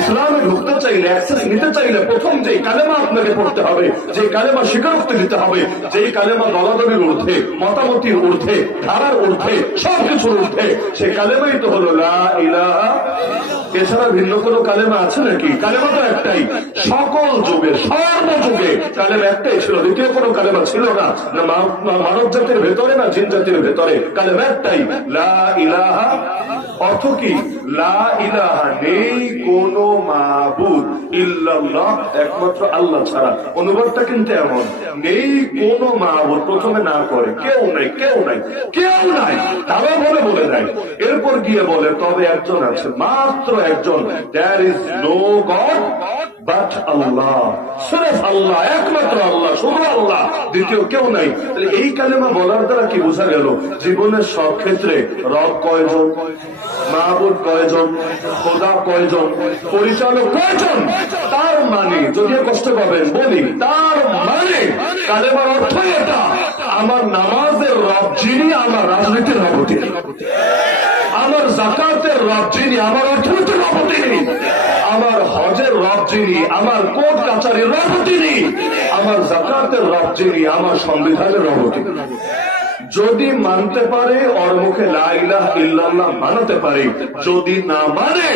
ইসলামে ঢুকতে চাইলে, অ্যাক্সেস নিতে চাইলে প্রথম যে কালেমা আপনাকে পড়তে হবে, যে কালেমা স্বীকারোক্তি দিতে হবে, যেই কালেমা দলাদলির ঊর্ধ্বে, মতামতির ঊর্ধ্বে, ধারার ঊর্ধ্বে, সবকিছুর ঊর্ধ্বে, সেই কালেমাই তো হলো লা ইলাহা। এছাড়া ভিন্ন কোনো কালেমা আছে নাকি? কালেমা তো একটাই, সকল যুগে সর্বযুগে কালেমা একটাই ছিল, দ্বিতীয় কোনো কালেমা ছিল না, না মানব জাতির ভেতরে না জিন জাতির ভেতরে, কালেমা একটাই লা ইলাহা। অর্থ কি? লা ইলাহা, নেই কোন মাবুদ ইল্লাল্লাহ, একমাত্র আল্লাহ ছাড়া। অনুবাদটা কিন্তু এমন, নেই কোন মাবুদ, প্রথমে না করে কেউ নাই, কেউ নাই, কেউ নাই, তারা বলে দেয়। এরপর গিয়ে বলে তবে একজন আছে, মাত্র একজন, there is no god but Allah, সির্ফ আল্লাহ, একমাত্র আল্লাহ, শুধু আল্লাহ, দ্বিতীয় কেউ নাই। তাহলে এই কালেমা বলার দ্বারা কি বোঝা গেল? জীবনের সব ক্ষেত্রে রব কয়জন, মাহবুদ কয়জন, খোদা কয়জন, পরিচালক কয়জন, তার মানে, যদিও কষ্ট পাবেন বলি, তার মানে কালেমার অর্থ এটা, আমার নামাজের রব যিনি, আমার রাজনীতির রব তিনি, আমার যাকাতের রব যিনি, আমার অর্থনীতির রব তিনি, আমার হজের রব যিনি, আমার কোর্ট কাছারির রব তিনি, আমার যাকাতের রব যিনি, আমার সংবিধানের রব তিনি। যদি মানতে পারে ওর মুখে লা ইলাহা ইল্লাল্লাহ মানাতে পারে, যদি না মানে,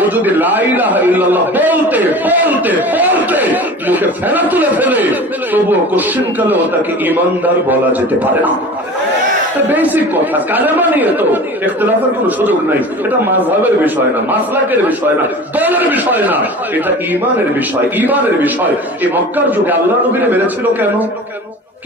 ও যদি লা ইলাহা ইল্লাল্লাহ বলতে বলতে বলতে মুখে ফেনা তুলে ফেলে, তবুও কোশ্চিন কালেও তাকে ইমানদার বলা যেতে পারে না। বেসিক কথা, কালেমা নিয়ে তো ইখতিলাফের কোনো সুযোগ নাই। এটা মাযহাবের বিষয় না, মাসলাকের বিষয় না, দলের বিষয় না, এটা ঈমানের বিষয়, ঈমানের বিষয়। এই মক্কার যুগে আল্লাহ নবীরে মেরেছিল কেন?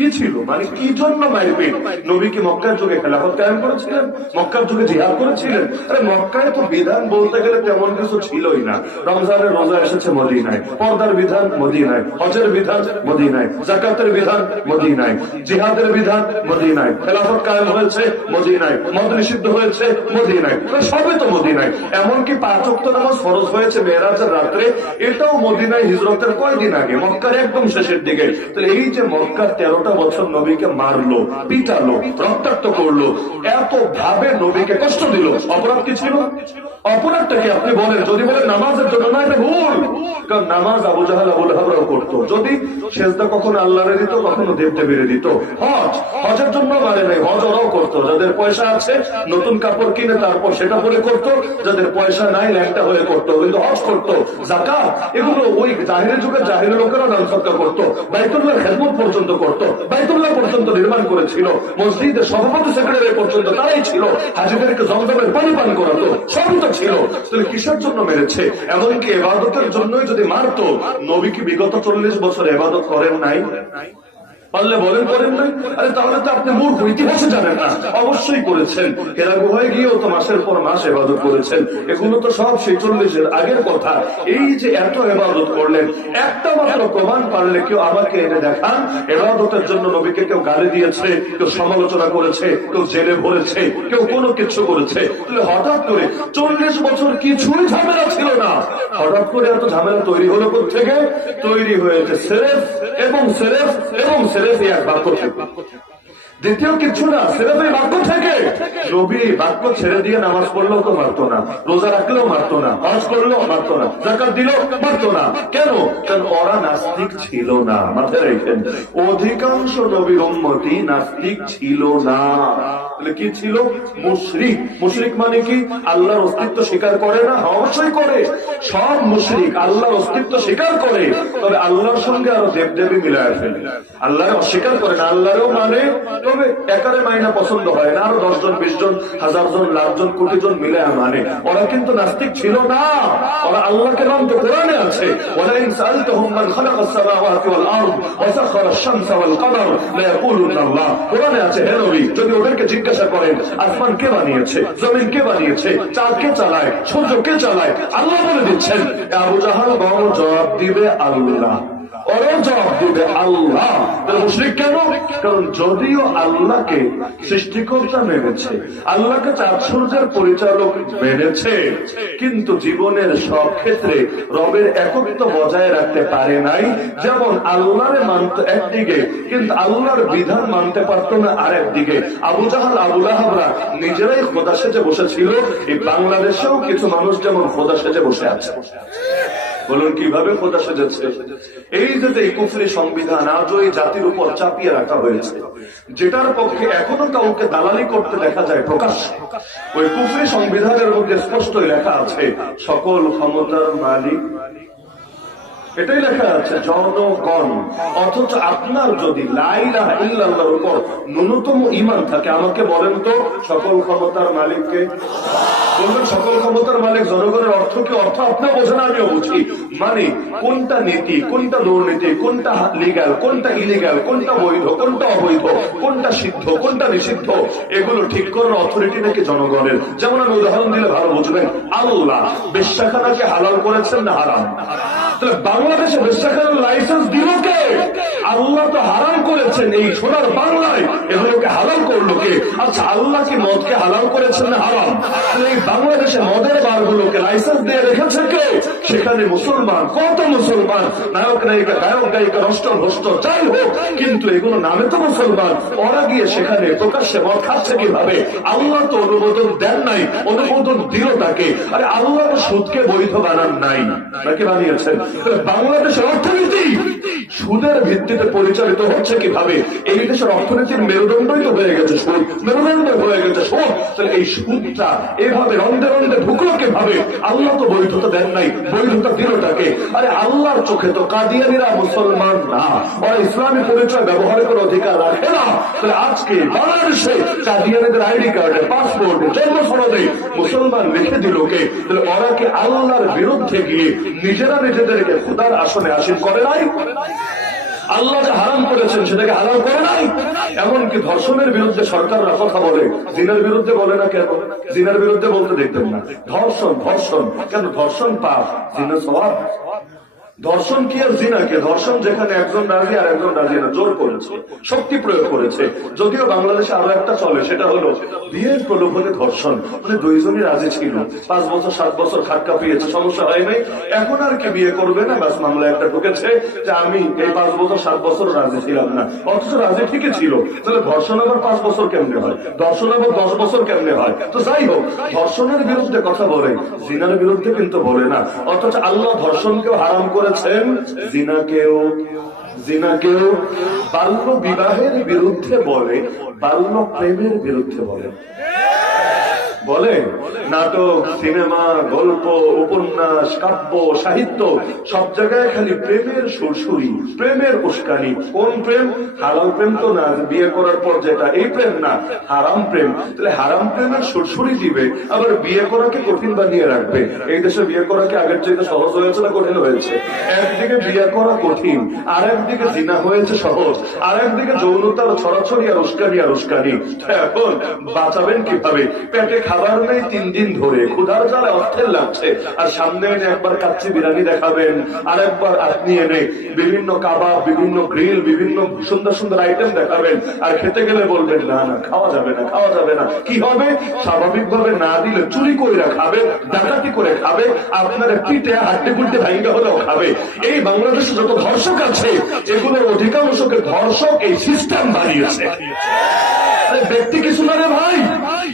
কি ছিল, মানে কি জন্য মারবে? নবী কি মক্কার যুগে খেলাফত কায়েম করেছিলেন? মক্কার যুগে জিহাদ করেছিলেন? আরে মক্কায় তো বিধান বলতে গেলে তেমন কিছু ছিলই না। রমজানের রোজা এসেছে মদিনায়, পর্দার বিধান মদিনায়, হজের বিধান মদিনায়, যাকাতের বিধান মদিনায়, জিহাদের বিধান মদিনায়, খেলাফত কায়েম হয়েছে মদিনায়, মদ নিষিদ্ধ হয়েছে মদিনায়, সবই তো মদিনায়। এমনকি 5 ওয়াক্ত নামাজ ফরজ হয়েছে মেরাজের রাত্রে, এটাও মদিনায় হিজরতের কয়দিন আগে, মক্কার একদম শেষের দিকে। তাহলে এই যে মক্কার 13 বছর নবীকে মারলো, পিটালো, রক্তাক্ত করলো, এত ভাবে নবীকে কষ্ট দিল, অপরাধ কি ছিল? অপরাধটা কি আপনি বলেন? যদি বলেন নামাজের জন্য, না, এটা ভুল। কারণ নামাজ আবু জাহাল আবু লাহাবরাও করতো। যদি সেজদা কখনো আল্লাহরে দিত, কখনো দেবদেবীরে দিত। হজের জন্য মানে নাই, হজ ওরাও করতো। যাদের পয়সা আছে নতুন কাপড় কিনে তারপর সেটা পরে করতো, যাদের পয়সা নাই ল্যাংটা হয়ে করতো, কিন্তু হজ করতো। যাকাত এগুলো ওই জাহিরের যুগে জাহিরের লোকেরা দান সৎকার করতো, বাইতুল্লাহর খেদমত পর্যন্ত করতো, বাইতুল্লাহ পর্যন্ত নির্মাণ করেছিল, মসজিদের সভাপতি সেক্রেটারি পর্যন্ত তারাই ছিল, হাজিদেরকে জমজমের পানি পান করাতো, সবই তো ছিল। তাহলে কিসের জন্য মেরেছে? এমনকি ইবাদতের জন্যই যদি মারতো, নবী কি বিগত 40 বছর ইবাদত করেন নাই? পারলে বলেন করেন নাই? আরে তাহলে তো আপনি মূর্খ, ইতিহাসে জানেন না। অবশ্যই করেছেন, হেরা গুহায় গিয়েও তো মাসের পর মাস ইবাদত করেছেন। এগুলো তো সব 46-এর আগের কথা। এই যে এত ইবাদত করলেন, একটা মাত্র প্রমাণ পারলে কেউ আমাকে এনে দেখান ইবাদতের জন্য নবীকে কেউ গালি দিয়েছে, কেউ সমালোচনা করেছে, কেউ জেলে ভরেছে, কেউ কোনো কিছু করেছে। তাহলে হঠাৎ করে 40 বছর কিছুই ঝামেলা ছিল না, হঠাৎ করে এত ঝামেলা তৈরি হলো কোত্থেকে? তৈরি হয়েছে সেরেফ এবং সেরেফ এবং সেরেফ এক বাক্য থেকে। দ্বিতীয় কিছু না, সেরেফ এই বাক্য থেকে। নবী বাক্য ছেড়ে দিয়ে নামাজ পড়লেও তো মারতো না, রোজা রাখলেও মারতো না, হজ করলেও মারতো না, যাকাত দিলেও মারতো না। কেন? কারণ ওরা নাস্তিক ছিল না। মাথায় রাখেন, অধিকাংশ নবীর উম্মতি নাস্তিক ছিল না। কি ছিল? মুশরিক। মুশরিক মানে কি? আল্লাহর অস্তিত্ব স্বীকার করে না? অবশ্যই করে। সব মুশরিক আল্লাহর অস্তিত্ব স্বীকার করে, তবে আল্লাহর সঙ্গে আরো দেবদেবী মিলায় ফেলে। আল্লাহরে অস্বীকার করে না, আল্লাহরেও মানে তবে একারে মাইনা পছন্দ হয় না, আরো 10 জন 20 জন 1000 জন লাখ জন কোটি জন মিলে মানে। ওরা কিন্তু নাস্তিক ছিল না, ওরা আল্লাহকে মানত। কোরআনে আছে ওয়ালাইন সাআলতাহুম মান খালাকাস সামাওয়াতি ওয়াল আরদ ওয়া সাখারাশ শামসা ওয়াল কমর লা ইয়াকুলুনা আল্লাহ। কোরআনে আছে হে নবী, যদি ওদেরকে জিজ্ঞাসা করেন আসমান কে বানিয়েছে, জমিন কে বানিয়েছে, চাঁদ কে চালায়, সূর্য কে চালায়, আল্লাহ বলে দিচ্ছেন। আবু জাহাল বড় জবাব দিবে আল্লাহ, ওরাও জবাব দিবে আল্লাহ। মুশরিক কেন? কারণ যদিও আল্লাহকে সৃষ্টিকর্তা মেনেছে, আল্লাহকে চাঁদ সূর্যের পরিচালক মেনেছে, কিন্তু জীবনের সব ক্ষেত্রে রবের একত্ব বজায় রাখতে পারে নাই। যেমন আল্লাহরে মানত একদিকে, কিন্তু আল্লাহর বিধান মানতে পারত না আরেকদিকে। আবু জাহাল আবু লাহাবরা নিজেরাই খোদা সেজে বসেছিল। এই বাংলাদেশেও কিছু মানুষ যেমন খোদা সেজে বসে আছে। বলুন কিভাবে খোদা সেজেছে? এই যে এই কুফরি সংবিধান আজও এই জাতির উপর চাপিয়ে রাখা হয়েছে, যেটার পক্ষে এখনো কাউকে দালালি করতে দেখা যায় প্রকাশ্যে। ওই কুফরি সংবিধানের মধ্যে স্পষ্টই লেখা আছে সকল ক্ষমতার মালিক, এটাই লেখা আছে জনগণ। অথচ আপনার যদি লা ইলাহা ইল্লাল্লাহর উপর ন্যূনতম ঈমান থাকে, আমাকে বলেন তো সকল ক্ষমতার মালিককে? বলবেন সকল ক্ষমতার মালিক জনগণের অর্থ কি? অর্থ আপনিও বোঝেন আমিও বুঝি। মানে কোনটা নীতি, কোনটা দুর্নীতি, কোনটা লিগ্যাল, কোনটা ইলিগ্যাল, কোনটা বৈধ, কোনটা অবৈধ, কোনটা সিদ্ধ, কোনটা নিষিদ্ধ, এগুলো ঠিক করার অথরিটি নাকি জনগণের। যেমন আমি উদাহরণ দিলে ভালো বুঝবেন। আল্লাহ বেশ্যাখানাকে হালাল করেছেন না হারাম? তাহলে বাংলাদেশে বেশ্যাখানার লাইসেন্স দিল কে? আল্লাহ তো হারাম করেছেন। এই সোনার বাংলায় এগুলোকে হালাল করলো কে? আচ্ছা, আল্লাহ কি মদকে হালাল করেছেন না হারাম? এই বাংলাদেশে মদের বারগুলোকে লাইসেন্স দিয়ে রেখেছে কে? সেখানে মুসলমান, কত মুসলমান নায়ক নায়িকা, গায়ক গায়িকা, নষ্ট ভ্রষ্ট যাই হোক, কিন্তু এগুলো নামে তো মুসলমান। ওরা গিয়ে সেখানে প্রকাশ্যে মদ খাচ্ছে কিভাবে? আল্লাহ তো অনুমোদন দেন নাই, অনুমোদন দিল তাকে। আরে আল্লাহ সুদকে বৈধ বানান নাই, নাকি বানিয়েছেন? বাংলাদেশের অর্থনীতি সুদের ভিত্তিতে পরিচালিত হচ্ছে কিভাবে? এই দেশের অর্থনীতির মেরুদণ্ডই তো হয়ে গেছে সুদ, মেরুদণ্ড হয়ে গেছে সুদ। তাহলে এই সুদটা এভাবে রন্ধে রন্ধে ঢুকলো কিভাবে? আল্লাহ তো বৈধতা দেন নাই, বৈধতা দিল তাকে। আরে আল্লাহর চোখে তো কাদিয়ানীরা মুসলমান না, ওরা ইসলামী পরিচয় ব্যবহার করার অধিকার রাখে না। তাহলে আজকে বাংলাদেশে কাদিয়ানীদের আইডি কার্ডে, পাসপোর্টে, জন্ম সনদে মুসলমান লিখে দিল কে? তাহলে ওরা কি আল্লাহর বিরুদ্ধে গিয়ে নিজেরা নিজেদেরকে খুদার আসনে আসীন করে নাই? আল্লাহ যে হারাম করেছেন সেটাকে হারাম করে নাই। এমনকি ধর্ষণের বিরুদ্ধে সরকাররা কথা বলে, জিনার বিরুদ্ধে বলে না কেন? জিনার বিরুদ্ধে বলতে দেখতেন না। ধর্ষণ ধর্ষণ কেন? ধর্ষণ পাপ, জিনা সওয়াব। ধর্ষণ কি আর জিনাকে? ধর্ষণ যেখানে একজন রাজি আর একজন রাজি না, জোর করেছে, শক্তি প্রয়োগ করেছে। যদিও বাংলাদেশে আরো একটা চলে, সেটা হলো বিয়ের প্রলোভনে ধর্ষণ। মানে দুইজনই রাজি ছিল, 5 বছর 7 বছর খাট কাঁপিয়েছে, সমস্যা হয় নাই, এখন আর কি বিয়ে করবে না, ব্যাস মামলা একটা ঢুকেছে যে আমি এই 5 বছর 7 বছর রাজি ছিলাম না, অথচ রাজি ঠিকই ছিল। তাহলে ধর্ষণ আবার 5 বছর কেমনে হয়? ধর্ষণ আবার 10 বছর কেমনে হয়? তো যাই হোক, ধর্ষণের বিরুদ্ধে কথা বলে, জিনার বিরুদ্ধে কিন্তু বলে না। অথচ আল্লাহ ধর্ষণকেও হারাম করে, জিনাকেও বাল্য বিবাহের বিরুদ্ধে বলে, বাল্য প্রেমের বিরুদ্ধে বলে। নাটক, সিনেমা, গল্প, উপন্যাস, কাব্য, সাহিত্য সব জায়গায় খালি প্রেমের সুরসুরি, প্রেমের উস্কানি। কোন প্রেম? হালাল প্রেম তো না, বিয়ে করার পর যেটা, এই প্রেম না, হারাম প্রেম। তাহলে হারাম প্রেমের সুরসুরি দিবে, আবার বিয়ে করাকে কঠিন বানিয়ে রাখবে। এই দেশে বিয়ে করাকে আগের চাইতে সহজ হয়েছে না কঠিন হয়েছে? একদিকে বিয়ে করা কঠিন, আর একদিকে জিনা হয়েছে সহজ, আর একদিকে যৌনতার ছড়াছড়ি আর উস্কানি আর উস্কানি। এখন বাঁচাবেন কিভাবে? পেটে খাবার নেই 3 দিন ধরে, ক্ষুধার জ্বালা অস্থির লাগছে, আর সামনে এনে একবার কাচ্চি বিরিয়ানি দেখাবেন, আর একবার আপনি এনে বিভিন্ন কাবাব, বিভিন্ন গ্রিল, বিভিন্ন সুন্দর সুন্দর আইটেম দেখাবেন, আর খেতে গেলে বলবেন না না খাওয়া যাবে না, খাওয়া যাবে না। কি হবে? স্বাভাবিকভাবে না দিলে চুরি করে খাবে, ডাকাতি করে খাবে, আপনার পিঠে হাড্ডি গুলটে ভাঙ্গা হলেও খাবে। এই বাংলাদেশে যত ধর্ষক আছে, এগুলোর অধিকাংশকে ধর্ষক এই সিস্টেম বানিয়েছে। ব্যক্তি কিছু না রে ভাই,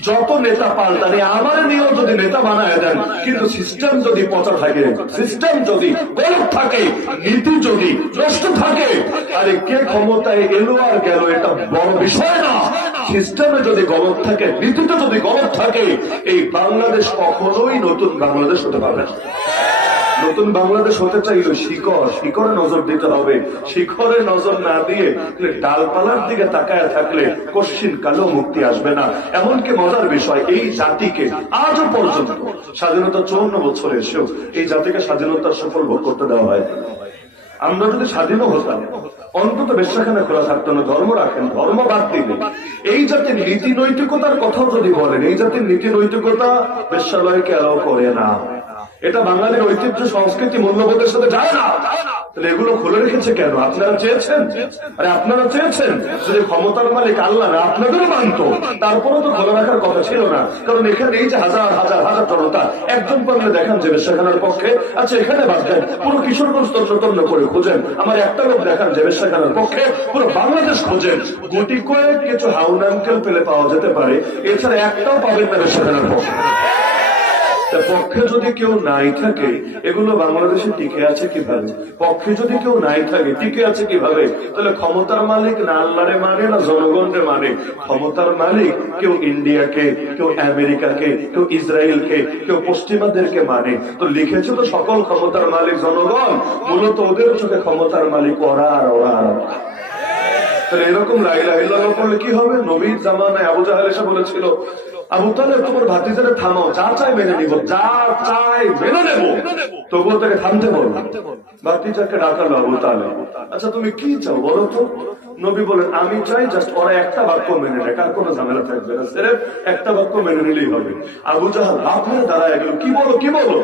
যত নেতা পাল্টানি, আমার নিয়েও যদি নেতা বানায় দেন, কিন্তু সিস্টেম যদি পচা থাকে, সিস্টেম যদি গলত থাকে, নীতি যদি নষ্ট থাকে, আরে কে ক্ষমতায় এলো আর গেল এটা বড় বিষয় না। সিস্টেমে যদি গলত থাকে, নীতিতে যদি গলত থাকে, এই বাংলাদেশ কখনোই নতুন বাংলাদেশ হতে পারবে না। নতুন বাংলাদেশ হতে চাইলে শিকড়ে নজর দিতে হবে। শিকড়ে নজর না দিয়ে ডালপালার দিকে তাকায় থাকলে কশ্চিন কালো মুক্তি আসবে না। এমনকি মজার বিষয়, এই জাতিকে আজও পর্যন্ত স্বাধীনতা 54 বছর এসেও এই জাতিকে স্বাধীনতার সফল ভোগ করতে দেওয়া হয়। আমরা যদি স্বাধীনও হতাম অন্তত বেশ্যাখানা খোলা থাকতো না। ধর্ম রাখেন, ধর্ম বাদ দিলে এই জাতির নীতি নৈতিকতার কথাও যদি বলেন, এই জাতির নীতি নৈতিকতা বেশ্যালয়কে অ্যালাউ করে না। এটা বাঙালির ঐতিহ্য, সংস্কৃতি, মূল্যবোধের সাথে যায় না। তাহলে এগুলো খুলে রেখেছে কেন? আপনারা চেয়েছেন? আরে আপনারা চেয়েছেন যদি ক্ষমতার মালিক আল্লাহ না আপনাদেরও মানত, তারপরেও তো খোলা রাখার কথা ছিল না। কারণ এখানে এই যে হাজার হাজার হাজার জনতা, একজন পারলে দেখান যে বেশ্যাখানার পক্ষে। আচ্ছা এখানে বাদ দেন, পুরো কিশোরগঞ্জ তন্ন করে খুঁজেন, আমার একটা লোক দেখান যে বেশ্যাখানার পক্ষে। পুরো বাংলাদেশ খোঁজেন, গুটি কয়েক কিছু হাউন আঙ্কেল পেলে পাওয়া যেতে পারে, এছাড়া একটাও পাবেন না বেশ্যাখানার পক্ষে। পক্ষে যদি কেউ নাই থাকে, এগুলো বাংলাদেশে টিকে আছে কিভাবে? পক্ষে যদি কেউ নাই থাকে, টিকে আছে কিভাবে? তাহলে ক্ষমতার মালিক না আল্লাহরে মানে না জনগণরে মানে? ক্ষমতার মালিক কেউ ইন্ডিয়াকে, কেউ আমেরিকাকে, কেউ ইসরায়েলকে, কেউ পশ্চিমাদেরকে মানে। তো লিখেছে তো সকল ক্ষমতার মালিক জনগণ, মূলত ওদের চোখে ক্ষমতার মালিক ওরা আর ওরা। তাহলে এরকম লা ইলাহা ইল্লাল্লাহ করলে কি হবে? নবীর জামানায় আবু জাহেল এসে বলেছিল, আবু তালেব তোমার ভাতিজারে থামাও, যা চাই মেনে নিব, যা চাই মেনে নেব। তবুও তাকে থামতে বল। ভাতিজাকে ডাকালো আবু তালেব, আচ্ছা তুমি কি চাও বলো তো? নবী বলেন, আমি চাই জাস্ট ওরা একটা বাক্য মেনে নেয়, কার কোনো ঝামেলা থাকবে না, সির্ফ একটা বাক্য মেনে নিলেই হবে। আবু জাহেল বাপ হয়ে দাঁড়ায় গেল, কি বলো কি বলো?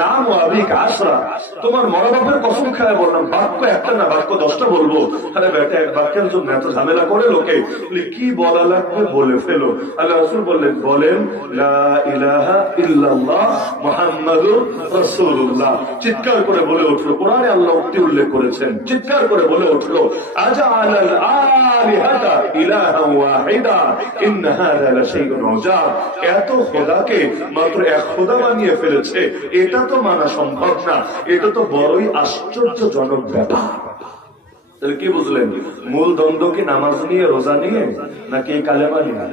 নাম ও আবিক আশরা, তোমার মরা বাপের কসম খায় বললাম, বাক্য একটা না বাক্য 10টা বলবো। আরে বেটা এক বাক্যের জন্য এত ঝামেলা করে লোকে, কি বলা লাগবে বলে ফেলো। আল্লাহ রাসূল বললেন, বলেন লা ইলাহা ইল্লাল্লাহ মুহাম্মাদুর রাসূলুল্লাহ। চিৎকার করে বলে উঠলো, কোরআনে আল্লাহ উক্তি উল্লেখ করেছেন, চিৎকার করে বলে উঠলো, আজআলাল আলিহাতা ইলাহা ওয়াহিদা ইন হাযা লাশাইউন উজাব। এত খোদাকে মাত্র এক খোদা বানিয়ে ফেলেছে, এটা তো মানা সম্ভব না। এটা তো বড়ই আশ্চর্যজনক ব্যাপার। তাহলে কি বুঝলেন? মূল দ্বন্দ্ব কি নামাজ নিয়ে, রোজা নিয়ে, নাকি কালেমা নিয়ে?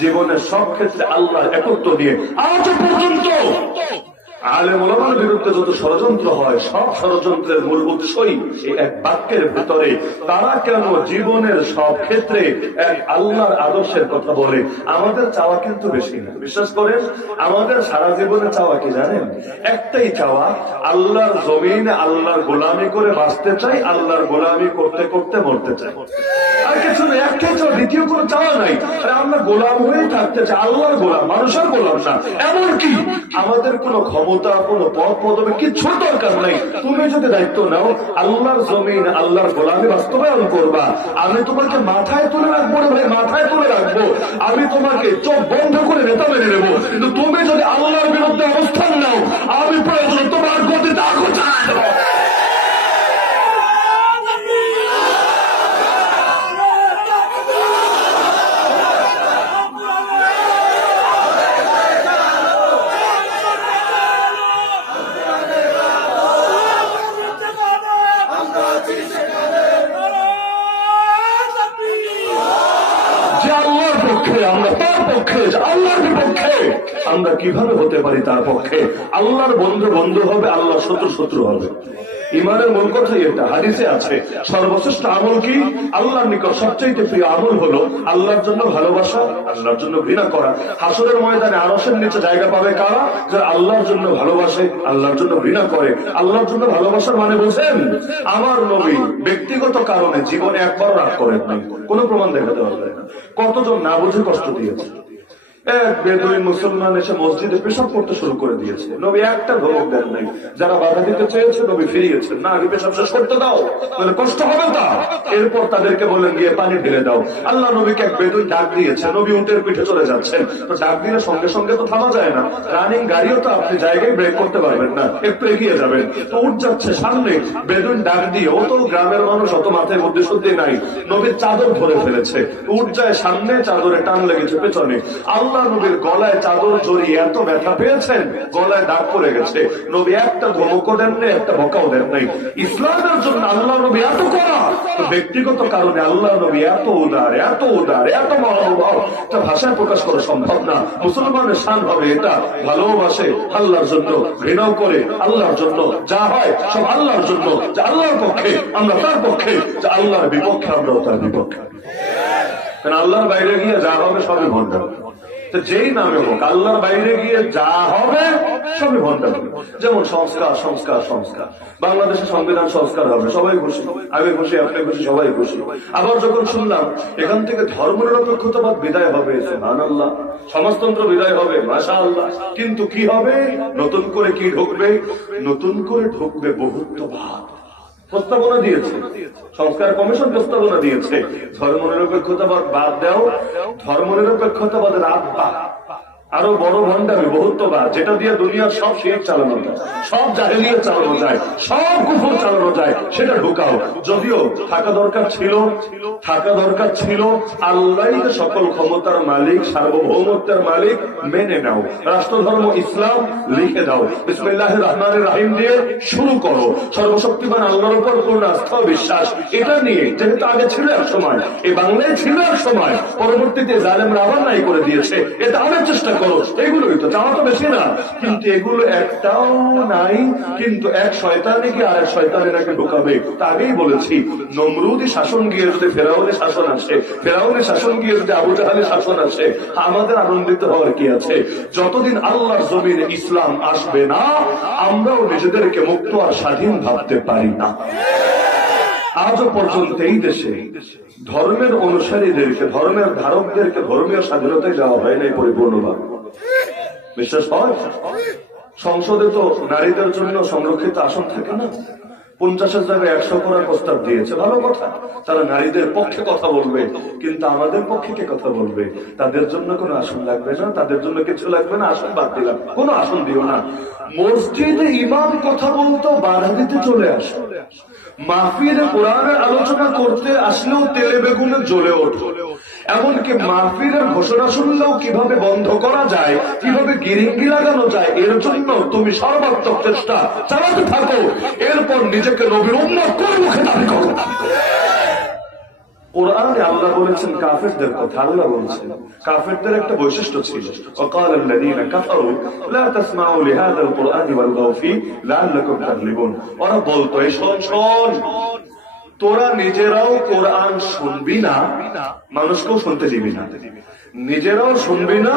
জীবনের সব ক্ষেত্রে আল্লাহ একত্ব নিয়ে আজ পর্যন্ত আলেম ওলামার বিরুদ্ধে যত ষড়যন্ত্র হয়, সব ষড়যন্ত্রের মূল উৎসই এই এক বাক্যের ভেতরে। তারা কেন জীবনের সব ক্ষেত্রে এক আল্লাহর আদর্শের কথা বলে? আমাদের চাওয়া কিন্তু বেশি না, বিশ্বাস করেন। আমাদের সারা জীবনে চাওয়া কি জানেন? একটাই চাওয়া, আল্লাহর জমিনে আল্লাহর গোলামি করে বাঁচতে চাই, আল্লাহর গোলামি করতে করতে মরতে চাই। আর কিছু নেই, একটাই চাওয়া, দ্বিতীয় কোনো চাওয়া নাই। আমরা গোলাম হয়ে থাকতে চাই, আল্লাহর গোলাম, মানুষের গোলাম না। এমনকি আমাদের কোনো ক্ষমতা, কোনো পদ পদবি কিচ্ছু দরকার নাই। তুমি যদি দায়িত্ব নাও, আল্লাহর জমিন আল্লাহর গোলামি বাস্তবায়ন করবা, আমি তোমাকে মাথায় তুলে রাখবো রে ভাই, মাথায় তুলে রাখবো। আমি তোমাকে চোখ বন্ধ করে নেতা মেনে নেবো। কিন্তু তুমি যদি আল্লাহর বিরুদ্ধে অবস্থান নাও, আমি প্রয়োজন তোমার গতিতে আগুন চালাই দেবো। আমরা তার পক্ষে, আল্লাহর বিপক্ষে আমরা কিভাবে হতে পারি তার পক্ষে? আল্লাহর বন্ধু বন্ধু হবে, আল্লাহর শত্রু শত্রু হবে। ইমানের মূল কথাই এটা, হাদিসে আছে সর্বশ্রেষ্ঠ আমল কি? আল্লাহর নিকট সবচেয়ে প্রিয় আমল হলো আল্লাহর জন্য ভালোবাসা, আল্লাহর জন্য ঘৃণা করা। হাসরের ময়দানে আরশের নিচে জায়গা পাবে কারা? যারা আল্লাহর জন্য ভালোবাসে, আল্লাহর জন্য ঘৃণা করে। আল্লাহর জন্য ভালোবাসার মানে বোঝেন? আমার নবী ব্যক্তিগত কারণে জীবনে একবার রাগ করেন নাই, কোনো প্রমাণ দেখাতে পারবে না। কতজন না বুঝে কষ্ট দিয়েছে। এক বেদুইন মুসলমান এসে মসজিদে পেশাব করতে শুরু করে দিয়েছে, নবী একটা ধমক দেন নাই। যারা বাধা দিতে চেয়েছে নবী ফিরিয়েছেন, না আগে পেশাব শেষ করতে দাও, মানে কষ্ট হবে তা। এরপর তাদেরকে বলেন গিয়ে পানি ঢেলে দাও। আল্লাহ নবীকে এক বেদুইন ডাক দিয়েছে, নবী উটের পিঠে চলে যাচ্ছেন। তো ডাক দিলে সঙ্গে সঙ্গে তো থামা যায় না, রানিং গাড়িও তো আপনি জায়গায় ব্রেক করতে পারবেন না, একটু এগিয়ে যাবেন। তো উঠ যাচ্ছে সামনে, বেদুইন ডাক দিয়ে, ও তো গ্রামের মানুষ, অত মাথায় বুদ্ধি শুদ্ধি নাই, নবীর চাদর ধরে ফেলেছে। উঠ যায় সামনে, চাদরে টান লেগেছে পেছনে। আল্লাহ আল্লাহ নবীর গলায় চাদর জড়িয়ে এত ব্যথা পেয়েছেন, গলায় দাগ পড়ে গেছে। নবী একটা ধমকও দেন নাই, একটা বকাও দেন নাই। ইসলামের জন্য আল্লাহ নবী এত করা, ব্যক্তিগত কারণে আল্লাহ নবী এত উদার, এত উদার, এত মহানুভব, তা ভাষায় প্রকাশ করা সম্ভব না। মুসলমানের শান হবে এটা, ভালোবাসে আল্লাহর জন্য, ঘৃণাও করে আল্লাহর জন্য, যা হয় সব আল্লাহর জন্য। যে আল্লাহর পক্ষে আমরা তার পক্ষে, যে আল্লাহর বিপক্ষে আমরাও তার বিপক্ষে। আল্লাহর বাইরে গিয়ে যা হবে সবই ভণ্ডাম। যেই নামে হোক, আল্লাহর বাইরে গিয়ে যা হবে সবই ভণ্ডাম। যেমন সংস্কার, সংস্কার, সংস্কার। বাংলাদেশের সংবিধান সংস্কার হবে, সবাই খুশি, আমি খুশি, আপনি খুশি, সবাই খুশি। আবার যখন শুনলাম এখান থেকে ধর্মনিরপেক্ষতাবাদ বিদায় হবে, সুবহানাল্লাহ, সমাজতন্ত্র বিদায় হবে, মাশাআল্লাহ। কিন্তু কি হবে? নতুন করে কি ঢুকবে? নতুন করে ঢুকবে বহুত্ববাদ। প্রস্তাবনা দিয়েছে সংস্কার কমিশন, প্রস্তাবনা দিয়েছে ধর্মনিরপেক্ষতাবাদ বাদ দাও, ধর্মনিরপেক্ষতাবাদের আব্বা আরো বড় ভণ্ডামি বহুত্ববাদ, যেটা দিয়ে দুনিয়ার সব শিরক চালানো যায়, সব জাহেলিয়াত চালানো যায়, সব কুফর চালানো যায়, সেটা ঢুকাও। যদিও থাকা দরকার ছিল আল্লাহ সকল ক্ষমতার মালিক, সার্বভৌমত্বের মালিক, মেনে নাও। রাষ্ট্রধর্ম ইসলাম লিখে দাও, বিসমিল্লাহির রহমানির রহিম দিয়ে শুরু করো, সর্বশক্তিমান আল্লাহর উপর পূর্ণ আস্থা বিশ্বাস। এটা নিয়ে যেহেতু আগে ছিল এক সময়, এই বাংলায় ছিল এক সময়, পরবর্তীতে জালেমরা আবার নাই করে দিয়েছে, এটা আবার চেষ্টা করো। এগুলোই তো চাওয়া তো বেশি না, কিন্তু এগুলো একটাও নাই। কিন্তু এক শয়তানে কি আর এক শয়তানে নাকি ঢোকাবে। তা আগেই বলেছি, নমরুদি শাসন গিয়ে যদি ফেরাউনের শাসন আসে, ফেরাউনের শাসন গিয়ে যদি আবু জাহালের শাসন আসে, আমাদের আনন্দিত হওয়ার কি আছে? যতদিন আল্লাহর জমিনে ইসলাম আসবে না, আমরাও নিজেদেরকে মুক্ত আর স্বাধীন ভাবতে পারি না। আজও পর্যন্ত এই দেশে ধর্মের অনুসারীদেরকে, ধর্মের ধারকদেরকে ধর্মীয় স্বাধীনতায় যাওয়া হয় নাই পরিপূর্ণভাবে। বিশ্বাস হয়? সংসদে তো নারীদের জন্য সংরক্ষিত আসন থাকে না, 50-এর জায়গায় 100 করার প্রস্তাব দিয়েছে, ভালো কথা, তারা নারীদের পক্ষে কথা বলবে। কিন্তু আমাদের পক্ষে কে কথা বলবে? তাদের জন্য কোনো আসন লাগবে না, তাদের জন্য কিছু লাগবে না, আসন বাদ দিলাম, কোনো আসন দিও না। মসজিদে ইমাম কথা বলতো, বাধা দিতে চলে আসে। মাহফিলে কোরআনের আলোচনা করতে আসলেও তেলে বেগুনে জ্বলে ওঠো। এমনকি মাহফিলের ঘোষণা শুনলেও কিভাবে বন্ধ করা যায়, কিভাবে গিরিঙ্গি লাগানো যায়, এর জন্য তুমি সর্বাত্মক চেষ্টা চালাতে থাকো। এরপর নিজেকে নবীর উম্মত করে মুখে দাবি করো। কোরআনে আল্লাহ বলেছেন কাফেরদের কথা। আল্লাহ বলেছেন কাফেরদের একটা বৈশিষ্ট্য ছিল, وقال الذين كفروا لا تسمعوا لهذا القرآن والغوا فيه لعلكم تغلبون। ওরা বলতো, এই শোন, তোরা নিজেরাও কোরআন শুনবি না, মানুষকেও শুনতে দিবি না, নিজেরাও শুনবি না,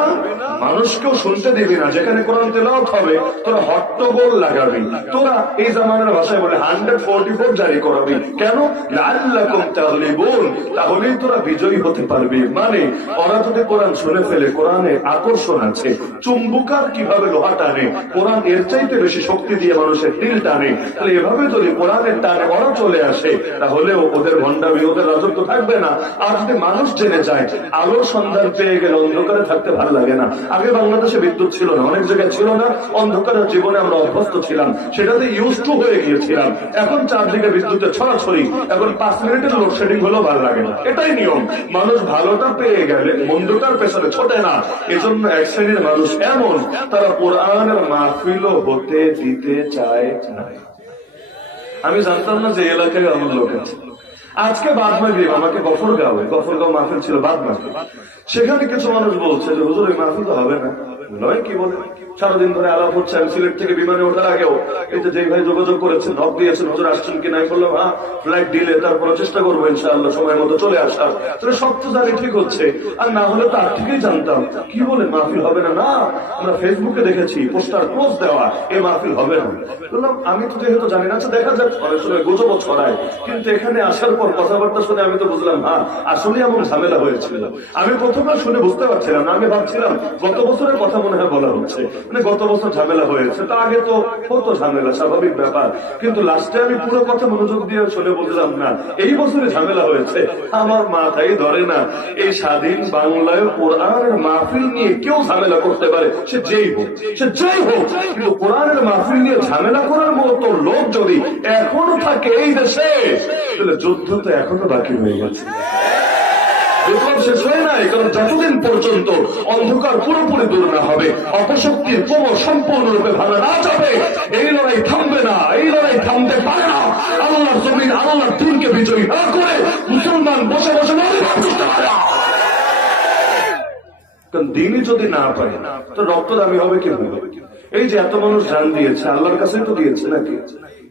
মানুষকেও শুনতে দিবি না। যেখানে কোরআন তেলাওয়াত হবে তোরা হট্টগোল লাগাবি, তোরা এই জামানার ভাষায় বলে 144 জারি করাবি। কেন? লাআল্লাকুম তাগলিবুন, তাহলেই তোরা বিজয়ী হতে পারবি। মানে ওরা যদি কোরআন শুনে ফেলে, কোরআনে আকর্ষণ আছে, চুম্বুকার কিভাবে লোহা টানে, কোরআন এর চাইতে বেশি শক্তি দিয়ে মানুষের দিল টানে। তাহলে এভাবে যদি কোরআনের টানে ওরা চলে আসে, তাহলেও ওদের ভণ্ডামি, ওদের রাজত্ব থাকবে না। আর যদি মানুষ জেনে যায়, আলোর সন্ধান পেয়ে গেলে অন্ধকারে থাকতে ভালো লাগে না। আগে বাংলাদেশে বিদ্যুৎ ছিল না, অনেক জায়গায় ছিল না, অন্ধকারের জীবনে আমরা অভ্যস্ত ছিলাম, সেটাতে ইউজ টু হয়ে গিয়েছিলাম। এখন চারদিকে বিদ্যুতের ছড়াছড়ি, এখন 5 মিনিটের লোডশেডিং হলেও ভালো লাগে না, এটাই নিয়ম। মানুষ ভালোটা পেয়ে গেলে মন্দটার পেছনে ছোটে না। এজন্য এক শ্রেণীর মানুষ এমন, তারা কোরআনের মাহফিলও হতে দিতে চায় না। আমি জানতাম না যে এলাকায় আমার লোক আছে। আজকে বাদ মাগরিব আমাকে গফরগাঁও মাহফিল ছিল, বাদ মাগরিব, সেখানে কিছু মানুষ বলছে যে হুজুর এই মাহফিল তো হবে না। নয়, কি বলে? সারাদিন ধরে আলাপ হচ্ছে। আমি সিলেট থেকে বিমানে ওঠার আগেও এই যে ভাই যোগাযোগ করেছেন, নক দিয়েছেন, হুজুর আসছেন কিনা, আমি বললাম হ্যাঁ, ফ্লাইট ডিলে, তারপরে চেষ্টা করবো ইনশাআল্লাহ সময় মতো চলে আসার। তাহলে সব তো জানি ঠিক হচ্ছে, আর না হলে তো আর থেকেই জানতাম। কি বলে মাহফিল হবে না? না, আমরা ফেসবুকে দেখেছি পোস্টার ক্লোজ দেওয়া, এই মাহফিল হবে না। বললাম আমি তো যেহেতু জানি না, আচ্ছা দেখা যাক, অনেক সময় গুজবও ছড়ায়। কিন্তু এখানে আসার পর কথাবার্তা শুনে আমি তো বুঝলাম, হ্যাঁ আসলে এমন ঝামেলা হয়েছিল। আমি প্রথমবার শুনে বুঝতে পারছিলাম না, আমি ভাবছিলাম গত বছরের কথা মনে হয় বলা হচ্ছে, মানে গত বছর ঝামেলা হয়েছে, তা আগে তো হতো ঝামেলা, স্বাভাবিক ব্যাপার। কিন্তু লাস্টে আমি পুরো কথা মনোযোগ দিয়ে শুনে বুঝলাম না, এই বছরে ঝামেলা হয়েছে। আমার মাথায় ধরে না, এই স্বাধীন বাংলায় কোরআনের মাহফিল নিয়ে কেউ ঝামেলা করতে পারে, সে যেই হোক। কিন্তু কোরআনের মাহফিল নিয়ে ঝামেলা করার মতো লোক যদি এখনো থাকে এই দেশে, তাহলে যুদ্ধ তো এখনো বাকি হয়ে গেছে। বিপ্লব শেষ হয় নাই, কারণ যতদিন পর্যন্ত অন্ধকার পুরোপুরি দূর না হবে, অপশক্তির কোমর সম্পূর্ণরূপে ভাঙা না যাবে, এই লড়াই থামবে না, এই লড়াই থামতে পারে না। আল্লাহর জমিন আল্লাহর দিনকে বিজয়ী না করে মুসলমান বসে বসে লড়াই করতে পারে না। কারণ দিনই যদি না পায় তো রক্ত দামি হবে কিভাবে? এই যে এত মানুষ জান দিয়েছে, আল্লাহর কাছেই তো দিয়েছে নাকি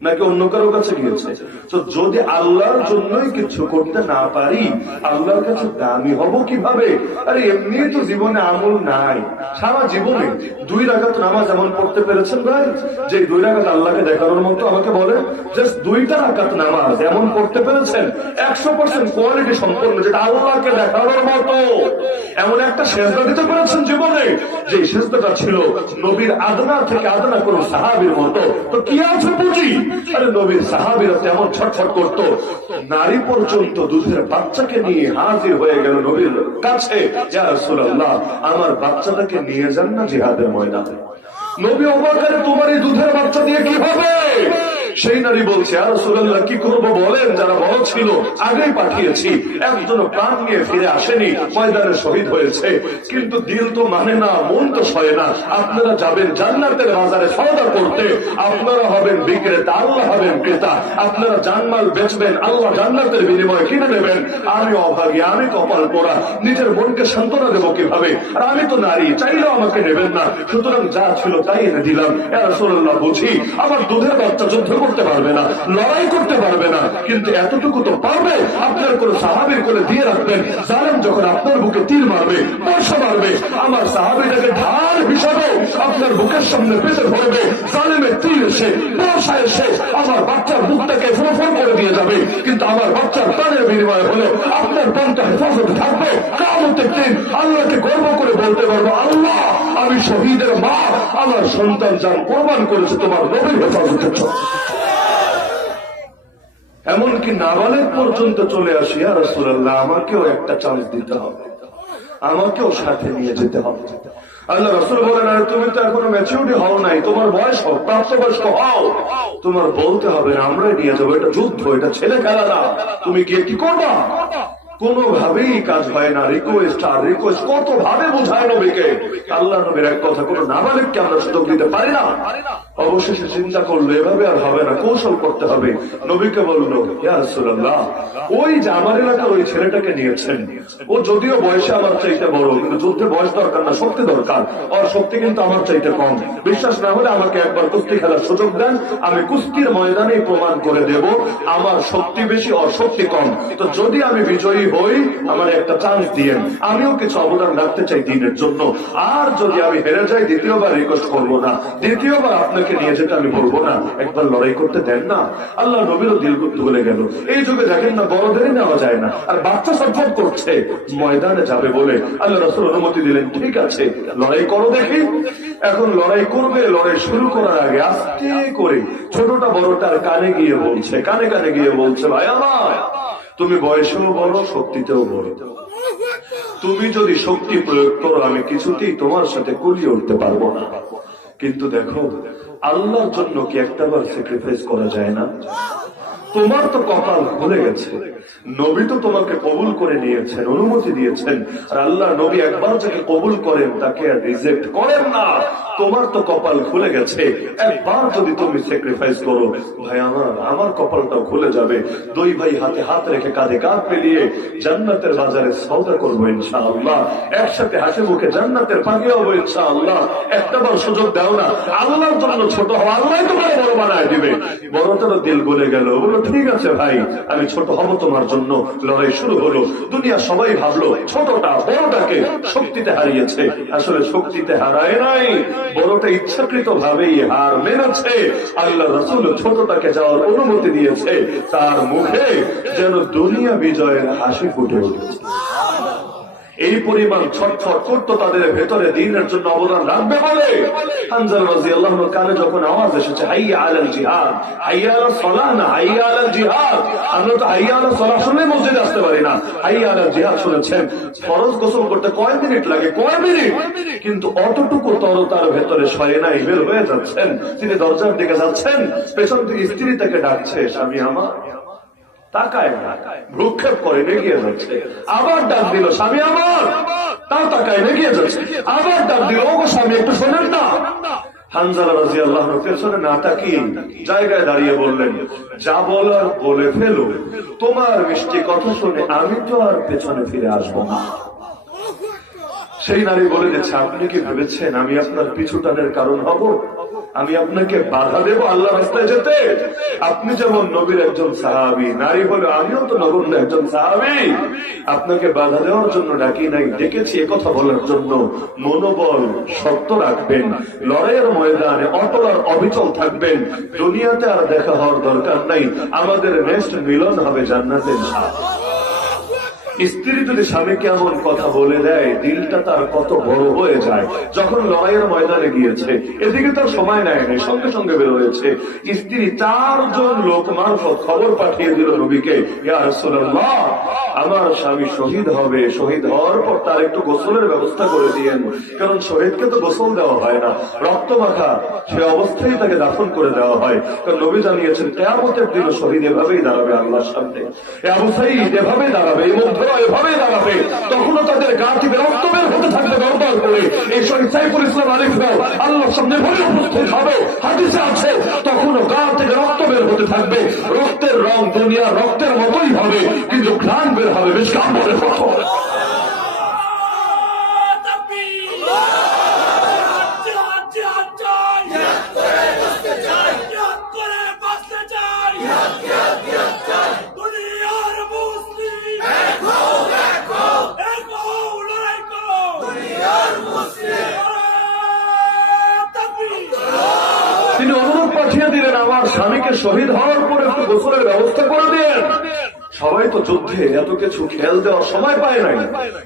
নাকি অন্য কারো কাছে গিয়েছে? তো যদি আল্লাহর জন্যই কিছু করতে না পারি, আল্লাহর কাছে দামি হব কিভাবে? আরে এমনি তো জীবনে আমল নাই, সারা জীবনে 2 রাকাত নামাজ এমন পড়তে পেরেছেন ভাই যে 2 রাকাত আল্লাহকে দেখানোর মতো? আমাকে বলেন, জাস্ট 2টা রাকাত নামাজ এমন পড়তে পেরেছেন 100% কোয়ালিটি সম্পন্ন, যেটা আল্লাহকে দেখানোর মতো? এমন একটা সেজদা দিতে পেরেছেন জীবনে যে সেজদাটা ছিল নবীর আদনা থেকে আদনা কোন সাহাবীর মতো? তো কি আছে পুঁজি? আরে নবীর সাহাবীরা তেমন ছটফট করতো, নারী পর্যন্ত দুধের বাচ্চাকে নিয়ে হাজির হয়ে গেল নবীর কাছে, ইয়া রাসূলুল্লাহ আমার বাচ্চাটাকে নিয়ে যান না জিহাদের ময়দানে। নবী অবাক, তোমার এই দুধের বাচ্চা দিয়ে কি হবে? সেই নারী বলছে, ইয়া রাসূলুল্লাহ কি করব বলেন, যারা বড় ছিল আগেই পাঠিয়েছি, একজন প্রাণ নিয়ে ফিরে আসেনি, ময়দানে শহীদ হয়েছে, কিন্তু দিল তো মানে না, মন তো সয় না। আপনারা যাবেন জান্নাতের বাজারে সওদা করতে, আপনারা হবেন বিক্রেতা, আল্লাহ হবেন ক্রেতা। আপনারা জানমাল বেচবেন, আল্লাহ জান্নাতের বিনিময়ে কিনে নেবেন। আমি অভাগী, আমি কপাল পোড়া, নিজের মনকে সান্ত্বনা দেবো কিভাবে? আর আমি তো নারী, চাইলেও আমাকে নেবেন না, সুতরাং যা ছিল তাই এনে দিলাম। ইয়া রাসূলুল্লাহ বুঝি আমার দুধের বাচ্চা যুদ্ধ করতে পারবে না, লড়াই করতে পারবে না, কিন্তু এতটুকু তো পারবে, আপনার কোন সাহাবীর কোলে দিয়ে রাখবেন, জালেম যখন আপনার বুকে তীর মারবে, বর্ষা মারবে, আমার সাহাবীটাকে ঢাল হিসাবে আপনার বুকের সামনে পেতে ধরবে, জালেমের তীর এসে বর্ষা এসে আমার বাচ্চার বুকটাকে ফোফর করে দিয়ে যাবে, কিন্তু আমার বাচ্চার প্রাণের বিনিময় হলে আপনার প্রাণটা হেফাজতে থাকবে। কিয়ামতের দিন আল্লাহকে গর্ব করে বলতে পারবো, আল্লাহ আমি শহীদের মা, আমার সন্তান যান কোরবান করেছে তোমার নবীর হেফাজতের জন্য। এমনকি নাবালেগ পর্যন্ত চলে আসি, ইয়া রাসূলুল্লাহ আমাকেও একটা চান্স দিতে হবে, আমাকেও সাথে নিয়ে যেতে হবে। আল্লাহ রাসূল বলেন, আরে তুমি তো এখনো ম্যাচিউরিটি হও নাই, তোমার বয়স হোক, প্রাপ্তবয়স্ক হও, তোমার বলতে হবে না, আমরাই নিয়ে যাবো, এটা যুদ্ধ, এটা ছেলে খেলা না। তুমি গিয়ে কি করবা? কোনোভাবেই কাজ হয় না, রিকোয়েস্ট আর রিকোয়েস্ট কত ভাবে বোঝায় নবীকে। আল্লাহ নবীর এক কথা, কোনো নাবালিগকে আমরা সুযোগ দিতে পারি না। অবশেষে চিন্তা করলো এভাবে আর হবে না, কৌশল করতে হবে। নবীকে বললো, ইয়া রাসূলুল্লাহ ওই যে আমার এলাকার ওই ছেলেটাকে নিয়েছেন, ও যদিও বয়সে আমার চাইতে বড়, কিন্তু যুদ্ধে বয়স দরকার না, শক্তি দরকার। ওর শক্তি কিন্তু আমার চাইতে কম। বিশ্বাস না হলে আমাকে একবার কুস্তি খেলার সুযোগ দেন, আমি কুস্তির ময়দানে প্রমাণ করে দেব আমার শক্তি বেশি, ওর শক্তি কম। তো যদি আমি বিজয়ী হই, আমার একটা চান্স দিয়ে, আমিও কিছু অবদান রাখতে চাই দিনের জন্য। আর যদি আমি হেরে যাই, দ্বিতীয়বার রিকোয়েস্ট করবো না, দ্বিতীয়বার আপনাকে নিয়ে যেতে আমি বলবো না, একবার লড়াই করতে দেন না। আল্লাহ নবীরও দিল গলে গেল। এই যুগে দেখেন না, বড়দেরই নেওয়া যায় না, আর বাচ্চা সটফট করছে ময়দানে যাবে বলে আল্লাহ রাসূল অনুমতি দিলেন, ঠিক আছে লড়াই করো দেখি। এখন লড়াই করবে, লড়াই শুরু করার আগে আস্তে করে ছোটটা বড়টার কানে গিয়ে বলছে, কানে কানে গিয়ে বলছে, ভাই আমার তুমি বয়সেও বড়, শক্তিতেও বড়, তুমি যদি শক্তি প্রয়োগ করো আমি কিছুতেই তোমার সাথে কুলিয়ে উঠতে পারবো না। কিন্তু দেখো আল্লাহর জন্য কি একটাবার স্যাক্রিফাইস করা যায় না? তোমার তো কপাল খুলে গেছে, নবী তো তোমাকে কবুল করে নিয়েছেন, অনুমতি দিয়েছেন, আর আল্লাহ নবী একবার যাকে কবুল করেন তাকে আর রিজেক্ট করেন না। তোমার তো কপাল খুলে গেছে, একবার যদি তুমি স্যাক্রিফাইস করো, ভাই আমার কপালটাও খুলে যাবে। দুই ভাই হাতে হাত রেখে কাঁধে কাঁধ মিলিয়ে জান্নাতের বাজারে সওদা করবো ইনশাআল্লাহ, একসাথে হাসি মুখে জান্নাতের পাখি হবো ইনশাআল্লাহ। একটাবার সুযোগ দাও না, আল্লাহর জন্য ছোট হওয়া, আল্লাহ তোমার বড় বানায় দিবে। বড়টারও দিল গলে গেল, বললো ঠিক আছে ভাই আমি ছোট হবো তোমার জন্য। লড়াই শুরু হলো। দুনিয়া সবাই ভাবলো ছোটটা বড়টাকে শক্তিতে হারিয়েছে, আসলে শক্তিতে হারায় নাই, বড়টা ইচ্ছাকৃত ভাবেই হার মেনেছে। আল্লাহ রাসূল ছোটটাকে যাওয়ার অনুমতি দিয়েছে, তার মুখে যেন দুনিয়া বিজয়ের হাসি ফুটে উঠেছে। এই পরিমাণ ছটফট করতো তাদের ভেতরে দিনের জন্য অবদান রাখবে বলে। হানজালা রাদিয়াল্লাহু আনহু কানে যখন আওয়াজ এসেছে হাইয়া আলাল জিহাদ, হাইয়া আলাস সালাহ না, হাইয়া আলাল জিহাদ, আমরা তো হাইয়া আলাস সালাহ শুনে মসজিদে আসতে পারি না, হাইয়া আলাল জিহাদ শুনেছেন। ফরজ গোসল করতে কয় মিনিট লাগে, কয় মিনিট, কিন্তু অতটুকু তরতার ভেতরে সয়ে নাই, বের হয়ে যাচ্ছেন। তিনি দরজার দিকে যাচ্ছেন, পেছন থেকে স্ত্রী তাকে ডাকছে, স্বামী আমার তাকায় না, ভ্রুক্ষেপ করে এগিয়ে যাচ্ছে। আবার ডাক দিল, স্বামী আমার, তাও তাকায় এগিয়ে যাচ্ছে। আবার ডাক দিল, ওগো স্বামী একটু শোনেন না। হানজালা রাদিয়াল্লাহু আনহু পেছনে না তাকিয়ে জায়গায় দাঁড়িয়ে বললেন, যা বলার বলে ফেলো, তোমার মিষ্টি কথা শুনে আমি তো আর পেছনে ফিরে আসবো না। সেই নারী বলে দিচ্ছে, আপনি কি ভেবেছেন আমি আপনার পিছু টানের কারণ হব? আমি আপনাকে বাধা দেব আল্লাহ রাস্তায় যেতে? আপনি যেমন নবীর একজন সাহাবী, নারী বলে আমিও তো নগণ্য একজন সাহাবী। আপনাকে বাধা দেওয়ার জন্য ডাকি নাই, ডেকেছি একথা বলার জন্য। মনোবল শক্ত রাখবেন, লড়াইয়ের ময়দানে অটল আর অবিচল থাকবেন। দুনিয়াতে আর দেখা হওয়ার দরকার নাই, আমাদের নেক্সট মিলন হবে জান্নাতে ইনশাআল্লাহ। স্ত্রী যদি স্বামীকে এমন কথা বলে দেয়, দিলটা তার কত বড় হয়ে যায়। যখন লড়াইয়ের ময়দানে গিয়েছে, এদিকে তার সময় নেয়নি, সঙ্গে সঙ্গে বের হয়েছে। স্ত্রী 4 জন লোক মারফত খবর পাঠিয়ে দিল নবীকে, ইয়া রাসূলুল্লাহ, আমার স্বামী শহীদ হবে, শহীদ হওয়ার পর তার একটু গোসলের ব্যবস্থা করে দিয়েন। কারণ শহীদকে তো গোসল দেওয়া হয় না, রক্ত মাখা সে অবস্থায় তাকে দাফন করে দেওয়া হয়। কারণ নবী জানিয়েছেন কিয়ামতের দিন শহীদ এভাবেই দাঁড়াবে আল্লাহর সামনে, আবু সাঈদ এভাবেই দাঁড়াবে, এই মুগ্ধরা এভাবেই দাঁড়াবে। তখনও তাদের গা থেকে রক্ত বের হতে থাকবে দরদর করে। এই শহীদ সাইফুল ইসলাম আলিফরাও আল্লাহর সামনে ভরে উপস্থিত হবে, হাদিসে আছে তখনও গা থেকে রক্ত বের হতে থাকবে। রক্তের রং দুনিয়া রক্তের মতোই হবে, কিন্তু ঘ্রাণ বের হবে বেশ কাপড়ের মতো। তিনি অনুরোধ পাঠিয়ে দিলেন, আমার স্বামীকে শহীদ হওয়ার পর একটু গোসলের ব্যবস্থা করে দিলেন। সবাই তো যুদ্ধে এত কিছু খেয়াল দেওয়ার সময় পায় নাই।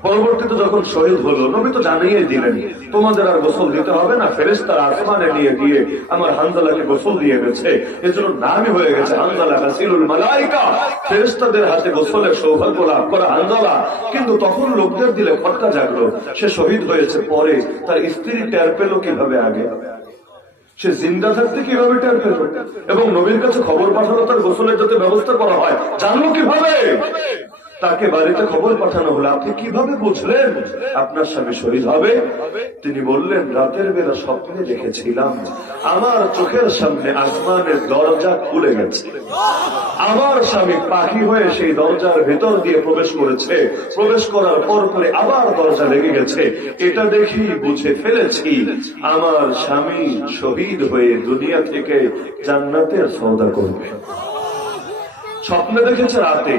পরবর্তীতে যখন শহীদ হলো, নবী তো জানিয়ে দিলেন, তোমাদের আর গোসল দিতে হবে না, ফেরেশতারা আসমানে নিয়ে গিয়ে আমার হানজালাকে গোসল দিয়ে গেছে। এজন্য নামই হয়ে গেছে হানজালা গাসিলুল মালাইকা, ফেরেশতাদের হাতে গোসলের সৌভাগ্য লাভ করা হানজালা। কিন্তু তখন লোকদের দিলে খটকা জাগলো, সে শহীদ হয়েছে। পরে তার স্ত্রী টের পেল কিভাবে? আগে সে জিন্দা থাকতে কিভাবে টের পেল? এবং নবীর কাছে খবর পাঠানো তার গোসলের যাতে ব্যবস্থা করা হয়, জানলো কিভাবে? তাকে বাড়িতে খবর পাঠানো হলো, আপনি কিভাবে বুঝলেন আপনার স্বামী শহীদ হবে? তিনি বললেন, রাতের বেলা স্বপ্নে দেখেছিলাম আমার চোখের সামনে আসমানের দরজা খুলে গেছে, আমার স্বামী পাখি হয়ে সেই দরজার ভেতর দিয়ে প্রবেশ করেছে, প্রবেশ করার পর করে আবার দরজা লেগে গেছে। এটা দেখি বুঝে ফেলেছি আমার স্বামী শহীদ হয়ে দুনিয়া থেকে জান্নাতের সওদা করবে। স্বপ্নে দেখেছে রাতে,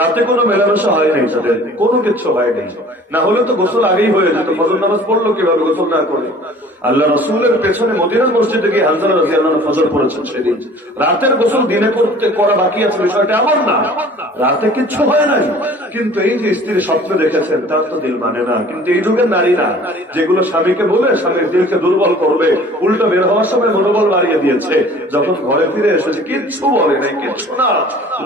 রাতে কোনো মেলামেশা হয় নাই, তাদের কোনো কিছু হয় নাই। না হলে তো গোসল আগেই হয়ে যেত। ফজর নামাজ পড়লো কিভাবে গোসল না করে? আল্লাহ রাসূলের পেছনে মদিনার মসজিদে গিয়ে হানজালা রাদিয়াল্লাহু আনহু ফজর পড়েছেন সেদিন। রাতের গোসল দিনে করা বাকি আছে, বিষয়টা এমন না, রাতে কিচ্ছু হয় নাই। কিন্তু এই যে স্ত্রী স্বপ্নে দেখেছেন, তার তো দিল মানে না। কিন্তু এই যুগের নারীরা যেগুলো স্বামীকে বলে স্বামীর দিলকে দুর্বল করবে, উল্টো বের হওয়ার সময় মনোবল বাড়িয়ে দিয়েছে, যখন ঘরে ফিরে এসেছে কিচ্ছু বলে নাই, কিচ্ছু না,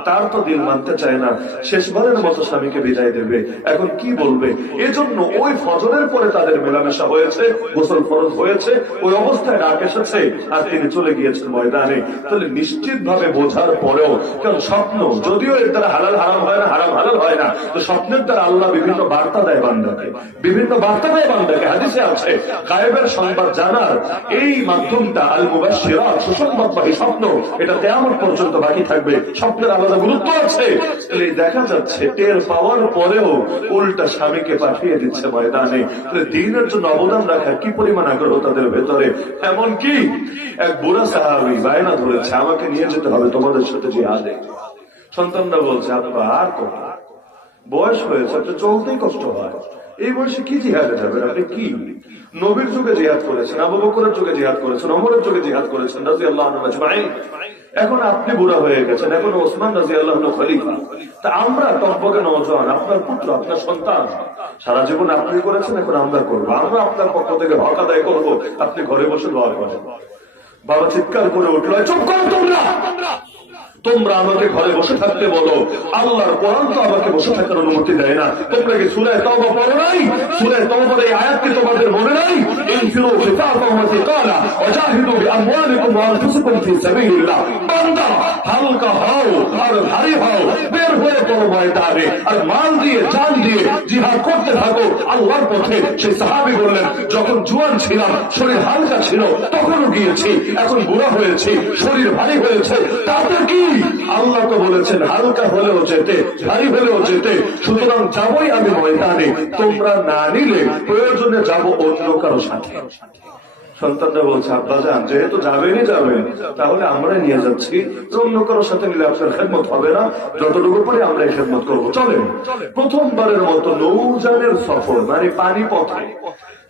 তার তো দিল মানতে চায় না, শেষবারের মতো স্বামীকে বিদায় দেবে। এখন কি বলবে? এজন্য ওই ফজরের পরে তাদের মেলামেশা হয়েছে, গোসল ফরজ হয়েছে, ওই অবস্থায় ডাক এসেছে, আর তিনি চলে গিয়েছেন ময়দানে। তাহলে নিশ্চিত ভাবে বোঝার পরেও, কারণ স্বপ্ন যদিও এর দ্বারা হালাল হারাম হয় না, হারাম হালাল হয় না, তো স্বপ্নের দ্বারা আল্লাহ বিভিন্ন বার্তা দেয় বান্দাকে, বিভিন্ন বার্তা দেয় বান্দাকে। হাদিসে আছে গায়েবের সংবাদ জানার এই মাধ্যমটা আল মুবাশশিরাত, সুসংবাদবাহী স্বপ্ন, এটা কিয়ামত পর্যন্ত বাকি থাকবে। স্বপ্নের আলাদা গুরুত্ব আছে। দেখা যাচ্ছে টের পাওয়ার পরেও উল্টা স্বামীকে পাঠিয়ে দিচ্ছে ময়দানে। দিনের জন্য অবদান রাখার কি পরিমাণ আগ্রহ তাদের ভেতরে। এমনকি এক বুড়া সাহাবী বায়না ধরেছে, আমাকে নিয়ে যেতে হবে তোমাদের সাথে জিহাদে। সন্তানরা বলছে, আব্বা আর কত, বয়স হয়েছে, আপনি চলতেই কষ্ট হয়, এই বয়সে কি জিহাদে যাবেন? আপনি কি নবীর যুগে জিহাদ করেছেন, আবু বকরের যুগে জিহাদ করেছেন, ওমরের যুগে জিহাদ করেছেন রাদিয়াল্লাহু আনহুম আজমাইন। এখন আপনি বুড়া হয়ে গেছেন, এখন ওসমান রাদিয়াল্লাহু আনহু খলিফা। তা আমরা টকবকে নওজোয়ান, আপনার পুত্র, আপনার সন্তান, সারা জীবন আপনি করেছেন, এখন আমরা করবো। আমরা আপনার পক্ষ থেকে হক আদায় করবো, আপনি ঘরে বসে দোয়া করেন। বাবা চিৎকার করে উঠলো, চুপ করো তোমরা, তোমরা আমাকে ঘরে বসে থাকতে বলো, আল্লাহর কোরআন তো আমাকে বসে থাকার অনুমতি দেয় না। তোমরা কি সূরা তাওবা পড়ো নাই? সূরা তাওবার এই আয়াতটি তোমাদের মনে নাই? ইনফিরু খিফাফান ওয়া সিকালা ওয়া জাহিদু বিআমওয়ালিকুম ওয়া আনফুসিকুম ফি সাবিলিল্লাহ। বান্দা হালকা হও আর ভারী হও, বের হয়ে পড়ো ময়দানে, আর মাল দিয়ে জান দিয়ে জিহাদ করতে থাকো আল্লাহর পথে। সেই সাহাবী বললেন, যখন জোয়ান ছিলাম, শরীর হালকা ছিল, তখনও গিয়েছি, এখন বুড়া হয়েছি, শরীর ভারী হয়েছে, তাতে কি? আল্লাহ তো বলেছেন হালকা হলেও যেতে, ভারী হলেও যেতে, সুতরাং যাবই আমি ময়দানে, তোমরা না নিলে প্রয়োজনে যাব অন্য কারো সাথে। সন্তানরা বলছে, আব্বাজান যেহেতু যাবেনই যাবেন, তাহলে আমরা নিয়ে যাচ্ছি, অন্য কারোর সাথে নিলে আপনার খেদমত হবে না, যতটুকু পরে আমরা এই খেদমত করবো, চলেন। প্রথমবারের মতো নৌযানের সফর, মানে পানি পথে,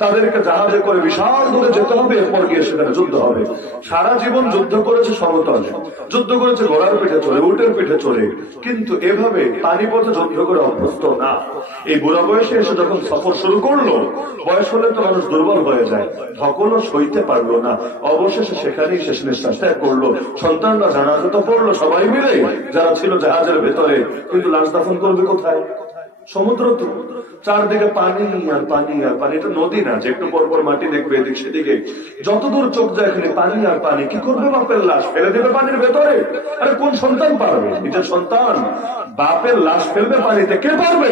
তাদেরকে জাহাজে করে বিশাল দূরে যেতে হবে, এরপর গিয়ে সেখানে যুদ্ধ হবে। সারা জীবন যুদ্ধ করেছে সমতলে, যুদ্ধ করেছে ঘোড়ার পিঠে চড়ে, উটের পিঠে চড়ে, কিন্তু এভাবে পানি পথে যুদ্ধ করে অভ্যস্ত না। এই বুড়া বয়সে এসে যখন সফর শুরু করলো, বয়স হলে তো মানুষ দুর্বল হয়ে যায়, ধকলও সইতে পারলো না, অবশেষে সেখানেই শেষ নিঃশ্বাস ত্যাগ করলো। সন্তানরা জানাজা তো পড়লো সবাই মিলে, যারা ছিল জাহাজের ভেতরে, কিন্তু লাশ দাফন করবে কোথায়? সমুদ্র তো, চারদিকে পানি আর পানি আর পানি। এটা নদী না যে একটু পরপর মাটি দেখবে এদিক সেদিকে, যতদূর চোখ যায় এখানে পানি আর পানি। কি করবে? বাপের লাশ ফেলে দেবে পানির ভেতরে? আরে কোন সন্তান পারবে? নিজের সন্তান বাপের লাশ ফেলবে পানিতে, কে পারবে?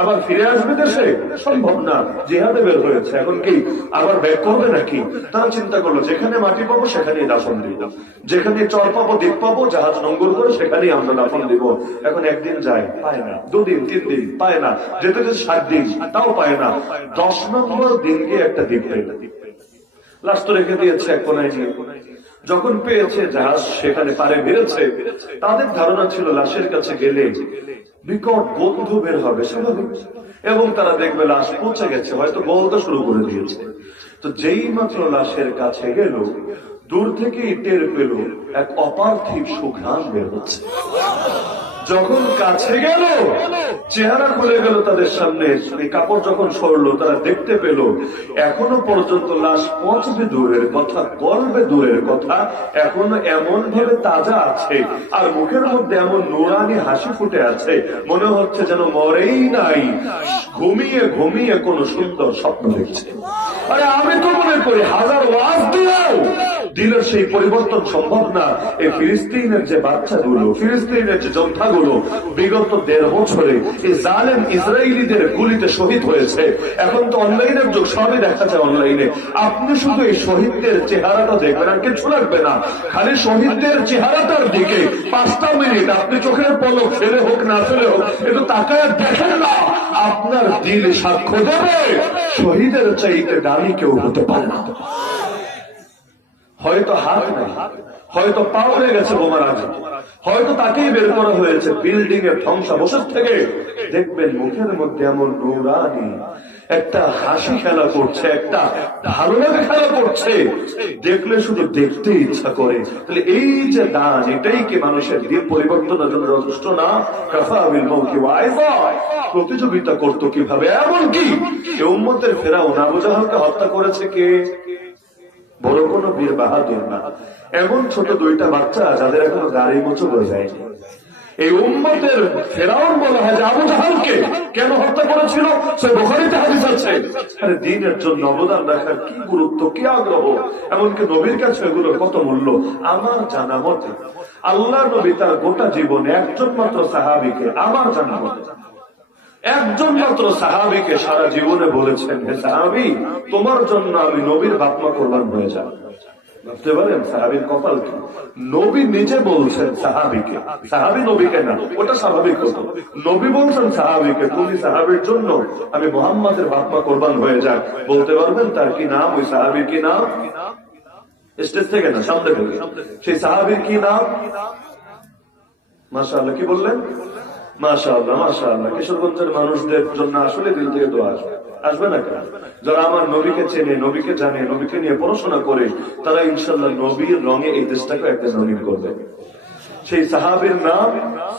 আবার ফিরে আসবে দেশে? সম্ভব না। জিহাদে বের হয়েছে, এখন কি আবার ব্যাক করবে নাকি? তারা চিন্তা করলো, যেখানে মাটি পাবো সেখানেই দাফন দিব, যেখানে চর পাবো দ্বীপ পাবো, জাহাজ নোঙ্গর করে সেখানেই আমরা দাফন দিব। এখন একদিন যায়, পায় না, দুদিন তিন দিন পায় না, যেতে যেতে 7 দিন, তাও পায় না। 10 নম্বর দিনকে একটা দ্বীপ পেল, লাশ তো রেখে দিয়েছে এক কোনায় নিয়ে। যখন পেয়েছে জাহাজ সেখানে পারে বেড়েছে, তাদের ধারণা ছিল লাশের কাছে গেলে বিকট গন্ধ বের হবে স্বাভাবিক, এবং তারা দেখবে লাশ পচে গেছে, হয়তো গলতে শুরু করে দিয়েছে। তো যেই মাত্র লাশের কাছে গেল, দূর থেকেই টের পেল এক অপার্থিব সুঘ্রাণ বের হচ্ছে। যখন কাছে গেল, চেহারা খুলে গেল তাদের সামনে, এই কাপড় যখন সরলো, তারা দেখতে পেল এখনো পর্যন্ত লাশ পচবে দূরের কথা, গলবে দূরের কথা, এখনো এমন ভাবে তাজা আছে, আর মুখের মধ্যে এমন নুরানি হাসি ফুটে আছে, মনে হচ্ছে যেন মরেই নাই, ঘুমিয়ে ঘুমিয়ে কোন সুন্দর স্বপ্ন দেখছে। আরে আমি তো মনে করি হাজার ওয়াজ দিয়েও দিলের সেই পরিবর্তন সম্ভব না। এই ফিলিস্তিনের যে বাচ্চাগুলো, ফিলিস্তিনের যে যোদ্ধাগুলো বিগত 1.5 বছরে এই জালেম ইসরায়েলিদের গুলিতে শহীদ হয়েছে, এখন তো অনলাইনের যুগ, সবই দেখা যায় অনলাইনে। আপনি শুধু এই শহীদদের চেহারাটা দেখবেন, আর কিছু লাগবে না, খালি শহীদদের চেহারাটার দিকে 5টা মিনিট আপনি চোখের পলক ফেলে হোক না ফেলে হোক একটু তাকায় দেখেন না, আপনার দিল সাক্ষ্য দেবে শহীদের চাইতে দামি কেউ হতে পারে না। হয়তো হাত নাই, হয়তো পা হয়ে গেছে বোমার আগে, হয়তো তাকেই বের করা হয়েছে বিল্ডিং এর ধ্বংসাবশেষ থেকে। দেখবেন মুখের মধ্যে এমন নুরানি একটা হাসি খেলা করছে, একটা ভালো লাগে খেলা করছে, দেখলে শুধু দেখতে ইচ্ছা করে। তাহলে এই যে দান, এটাই কি মানুষের দিন পরিবর্তনের জন্য যথেষ্ট না? প্রতিযোগিতা করতো কিভাবে, এমনকি উম্মতের ফেরাউন আবু জাহলকে হত্যা করেছে কে? বড় কোনো বীর বাহাদুর না, এমন ছোট 2টা বাচ্চা যাদের এখনো দাড়ি মোচড় হয়ে যায়নি। এই উম্মতের ফেরাউন বলা হয় যে আবু জাহলকে কেন হত্যা করেছিল, সে বুখারীতে হাদিস আছে। আরে দ্বীনের জন্য অবদান রাখার কি গুরুত্ব, কি আগ্রহ, এমনকি নবীর কাছে এগুলোর কত মূল্য। আমার জানা মতে আল্লাহ নবী তার গোটা জীবনে একজন মাত্র সাহাবীকে, আমার জানা মতে একজন মাত্র সাহাবীকে সারা জীবনে বলেছেন, হে সাহাবী, তোমার জন্য আমি নবীর বাপমা কোরবান হয়ে যাব। ভাবতে পারেন সাহাবীর কপাল কি? নবী নিজে বলছেন সাহাবীকে, সাহাবী নবীকে না, ওটা স্বাভাবিক হতো। নবী বলছেন সাহাবীকে, তুমি সাহাবীর জন্য আমি মুহাম্মাদের বাপমা কোরবান হয়ে যাক। বলতে পারবেন তার কি নাম? ওই সাহাবীর কি নাম? স্টেজ থেকে না, সামনে থেকে। সেই সাহাবীর কি নাম? মাশাআল্লাহ, কি বললেন? মাশাআল্লাহ, মাশাআল্লাহ। কিশোরগঞ্জের মানুষদের জন্য আসলে দিল থেকে দোয়া আসবে, আসবে না কেন? যারা আমার নবীকে চেনে, নবীকে জানে, নবীকে নিয়ে পড়াশোনা করে, তারা ইনশাআল্লাহ নবীর রঙে এই দেশটাকে একটা রঙিন করবে। সেই সাহাবীর নাম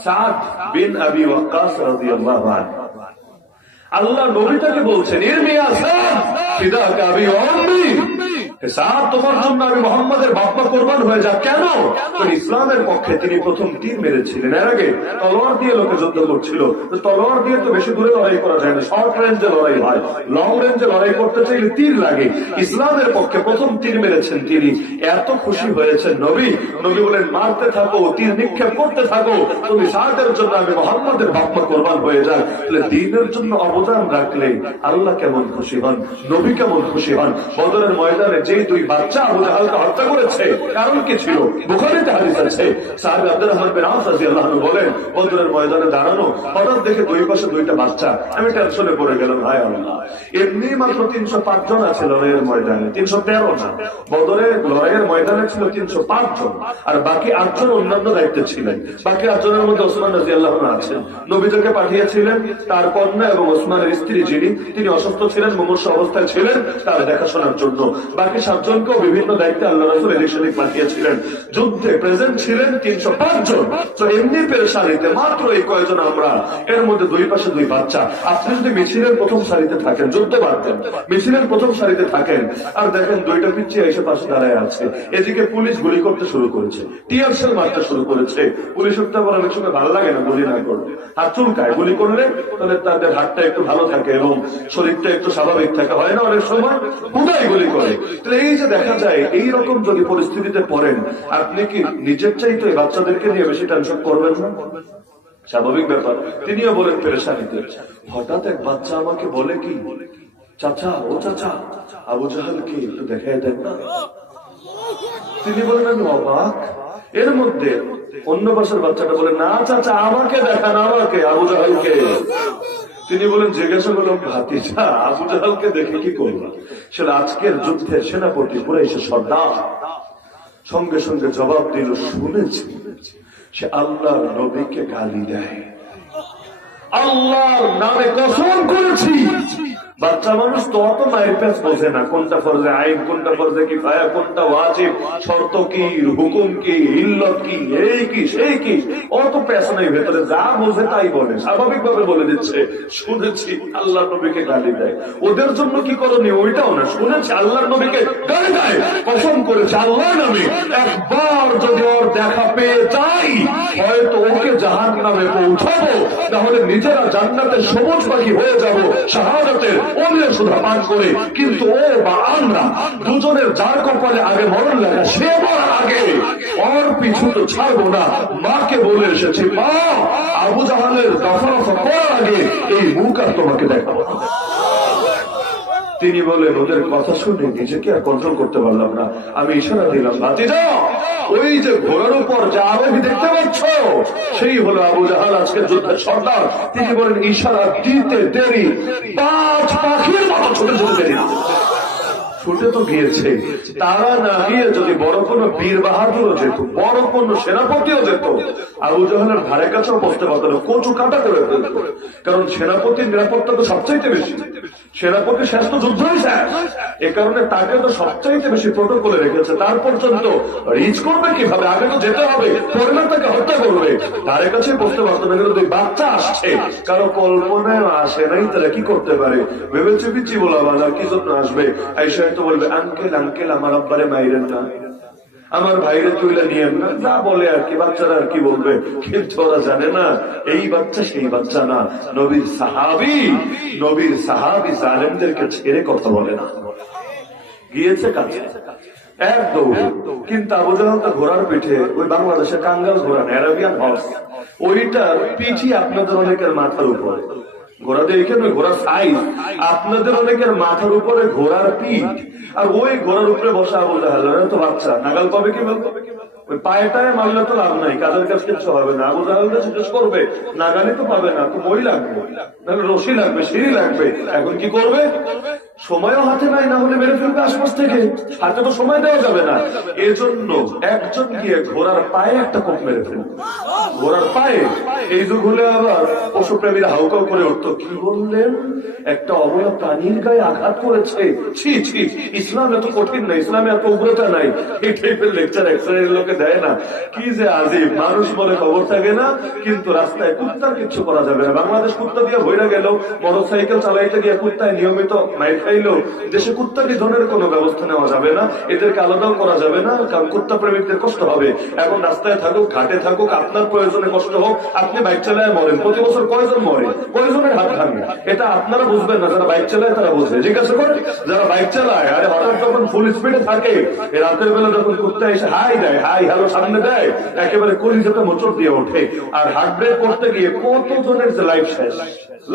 সাদ বিন আবি ওয়াক্কাস রাদিয়াল্লাহু আনহু। আল্লাহ নবীটাকে বলছেন, ইরমি ইয়া সাদ ফিদাকা আবি ওয়া উম্মি, স্যার তোমার জন্য আমি মোহাম্মদের বাপ্পা কোরবান হয়ে যা। কেন? ইসলামের পক্ষে তিনি প্রথম তীর মেরেছিলেন। এর আগে তলোয়ার দিয়ে লোকে যুদ্ধ করছিল, তলোয়ার দিয়ে তো বেশি দূরে লড়াই করা যায় না, শর্ট রেঞ্জে লড়াই হয়। লং রেঞ্জে লড়াই করতে চাইলে তীর লাগে। ইসলামের পক্ষে প্রথম তীর মেরেছেন তিনি। এত খুশি হয়েছেন নবী, নবী বলেন মারতে থাকো, তীর নিক্ষেপ করতে থাকো, তুমি সাদের জন্য আমি মোহাম্মদের বাপ্পা কোরবান হয়ে যান। দ্বীনের জন্য অবদান রাখলে আল্লাহ কেমন খুশি হন, নবী কেমন খুশি হন। বদরের ময়দানে যে দুই বাচ্চা আবু জাহালকে হত্যা করেছে, কারণ কি ছিল? বুখারীতে হাদিস আছে, সাহাবী আব্দুর রহমান বিন আওফ রাদিয়াল্লাহু আনহু বলেন, বদরের ময়দানে দাঁড়ানো, হঠাৎ দেখে দুই পাশে দুইটা বাচ্চা, আমি টেনশনে পড়ে গেলাম, হায় আল্লাহ, এমনি মাত্র 305 জন আছে লড়াইয়ের ময়দানে, 313 না, বদরের লড়াইয়ের ময়দানে ছিল 305 জন, আর বাকি 8 জন অন্যান্য দায়িত্বে ছিলেন। বাকি 8 জনের মধ্যে ওসমান রাদিয়াল্লাহু আনহু আছেন। নবীকে পাঠিয়েছিলেন তার কন্যা এবং ওসমানের স্ত্রী যিনি, তিনি অসুস্থ ছিলেন, মুমূর্ষু অবস্থায় ছিলেন, তার দেখাশোনার জন্য। বাকি 7 জনকেও বিভিন্ন দায়িত্বে আল্লাহ রাসূল এদিক সেদিক পাঠিয়েছিলেন। যুদ্ধে প্রেজেন্ট ছিলেন 305 জন। তো এমনি পেরেশানিতে মাত্র এই কয়জন আমরা, এর মধ্যে দুই পাশে দুই বাচ্চা। আপনি যদি মিছিলের প্রথম সারিতে থাকেন, যুদ্ধে পারতেন, মিছিলের প্রথম সারিতে থাকেন, আর দেখেন দুইটা পিছিয়ে এসে পাশে দাঁড়ায় আছে, এদিকে পুলিশ গুলি করতে শুরু করেছে, টিয়ার শেল মারতে শুরু করেছে। পুলিশের তো অনেক সময় ভালো লাগে না গুলি না করলে, হাত চুলকায়। গুলি করলে তাহলে তাদের হাতটা একটু ভালো থাকে এবং শরীরটা একটু স্বাভাবিক থাকে, হয় না অনেক সময় হুদাই গুলি করে। তাহলে এই যে দেখা যায়, এইরকম যদি পরিস্থিতিতে পড়েন, আপনি কি নিজের চাইতে বাচ্চাদেরকে নিয়ে বেশি টেনশন করবেন না? স্বাভাবিক ব্যাপার। তিনিও বলেন পেরেশানিতে। হঠাৎ এক বাচ্চা আমাকে বলে কি, চাচা, ও চাচা, আবু জাহালকে একটু দেখাই দেন না। তিনি বলেন আমি অবাক। এর মধ্যে অন্য পাশের বাচ্চাটা বলে, না চাচা, আমাকে দেখান, আমাকে, আবু জাহালকে। তিনি বলেন, জিজ্ঞাসা করলাম, ভাতিজা, আবু জাহালকে দেখে কি করলাম? সেটা আজকের যুদ্ধের সেনাপতি কুরাইশের সর্দার। সঙ্গে সঙ্গে জবাব দিল, শুনেছি সে আল্লাহর নবীকে গালি দেয়, আল্লাহর নামে কসম করেছি। বাচ্চা মানুষ তো অত মায়ের প্যাচ বোঝে না, কোনটা ফরজে আইন, কোনটা ফরজে কিফায়া, কোনটা ওয়াজিব, শর্ত কি, হুকুম কি, ইল্লত কি, এই কি সেই কি, অত প্যাচ নাই ভেতরে, যা বোঝে তাই বলে, স্বাভাবিক ভাবে বলে দিচ্ছে, শুনেছি আল্লাহর নবীকে গালি দেয়। ওদের জন্য কি করণীয় ওইটাও না, শুনেছি আল্লাহর নবীকে গালি দেয়, কসম করেছে আল্লাহর নামে, একবার যদি ওর দেখা পেয়ে যাই, হয়তো ওকে জাহান্নামে পৌঁছাবো, তাহলে নিজেরা জান্নাতের সবুজ পাখি হয়ে যাব, শাহাদাতের অন্যের সুধা পান করে। কিন্তু ও বা আমরা দুজনের যার কপালে আগে মরণ লেখা, সে মরার আগে ওর পিছু তো ছাড়বো না। মাকে বলে এসেছি, মা, আবু জাহালের দফা করার আগে এই মুখ আর তোমাকে দেখাবো। তিনি বলেন, ওদের কথা শুনে নিজেকে আর কন্ট্রোল করতে পারলাম না, আমি ইশারা দিলাম, ভাতিজা, ওই যে ঘোড়ার উপর যে আরোহী দেখতে পাচ্ছ, সেই হলো আবু জাহাল, আজকের যুদ্ধের সর্দার। তিনি বলেন, ইশারা দিতে দেরি, 5 পাখির মতো ছুটে ছুটে দেরি না, ছুটে তো গিয়েছে। তারা না গিয়ে যদি বড় কোনো বীর বাহাদুরও যেত, বড় কোনো সেনাপতিও যেত, আবু জাহালের ধারে কাছেও বসতে পারত না, কচু কাটা করে ফেলত। কারণ সেনাপতির নিরাপত্তা তো সবচাইতে বেশি, সেনাপতি শেষ তো যুদ্ধই শেষ, এ কারণে তাকে তো সবচাইতে বেশি প্রোটোকলে রেখেছে। তার পর্যন্ত রিচ করবে কিভাবে, আগে তো যেতে হবে, পরে তাকে হত্যা করবে, ধারে কাছে বসতে পারত না। কিন্তু বাচ্চা আসছে, কারো কল্পনায় আসে নাই তারা কি করতে পারে, ভেবেছে পিচি বলা বানা কি জন্য আসবে, আইসা তো বলবে, আঙ্কেল আঙ্কেল, আমার আব্বারে মাইরেন না, আমার ভাইরে তুলে নিয়েন না, যা বলে আর কি, বাচ্চারা আর কি বলবে। কিন্তু ওরা জানে না এই বাচ্চা সেই বাচ্চা না, নবীর সাহাবী, নবীর সাহাবী জালেমদেরকে ছেড়ে কথা বলে না। গিয়েছে কাছে এক দৌড়, কিন্তু আবু জাহাল তো ঘোড়ার পিঠে, ওই বাংলাদেশের কাঙ্গাল ঘোড়া, অ্যারাবিয়ান হর্স, ওইটার পিঠি আপনাদের অনেকের মাথার উপরে। ঘোড়া দেখেন, ওই ঘোড়ার সাইজ আপনাদের অনেকের মাথার উপরে ঘোড়ার পিঠ, আর ওই ঘোড়ার উপরে বসা আবু জাহাল তো বাচ্চা, নাগাল পাবে কি বলতো, ওই পায়েটায় মারলে তো লাভ নাই, কাজের কাজ কিছু হবে না, আবু জাহালটা জিজ্ঞেস করবে, নাগালি তো পাবে না, তো মই লাগবে, নাহলে রশি লাগবে, সিঁড়ি লাগবে, এখন কি করবে, সময়ও হাতে নাই, না হলে মেরে ফেলবে আশপাশ থেকে, হাতে তো সময় দেওয়া যাবে না। এজন্য একজন গিয়ে ঘোড়ার পায়ে একটা কোপ মেরে ফেলবে, ঘোড়ার পায়ে। এই যুগ হলে আবার পশুপ্রেমীরা হাউকাউ করে উঠতো, কি বললেন, একটা অবলা প্রাণীর গায়ে আঘাত করেছে, ছি ছি, ইসলাম এত কঠিন না, ইসলামে এত উগ্রতা নাই, এই টাইপের লেকচার এক শ্রেণীর লোকে দেয় না। কি যে আজিব, মানুষ বলে খবর থাকে না, কিন্তু রাস্তায় কুত্তার কিচ্ছু করা যাবে না। বাংলাদেশ কুত্তা দিয়ে ভইরা গেল, মোটরসাইকেল চালাইতে গিয়ে কুত্তায় নিয়মিত মাইর এইলো দেশে কুত্তা নিধনের কোনো ব্যবস্থা নেওয়া যাবে না, এদেরকে আলাদাও করা যাবে না, কারণ কুত্তা প্রেমিকদের কষ্ট হবে। এখন রাস্তায় থাকুক, ঘাটে থাকুক, আপনার প্রয়োজনে কষ্ট হোক, আপনি বাইক চালায় মরেন, প্রতি বছর কয়জন মরে, কয়জনের হাত ভাঙে, এটা আপনারা বুঝবেন না, যারা বাইক চালায় তারা বুঝবে। জিজ্ঞাসা করেন যারা বাইক চালায়, আরে হঠাৎ যখন ফুল স্পিডে থাকে, রাতের বেলা যখন কুত্তা এসে হাই দেয়, হাই হ্যালো সামনে দেয়, একেবারে কলিজাটা মোচড় দিয়ে ওঠে। আর হার্ট ব্রেক করতে গিয়ে কতজনের যে লাইফ শেষ,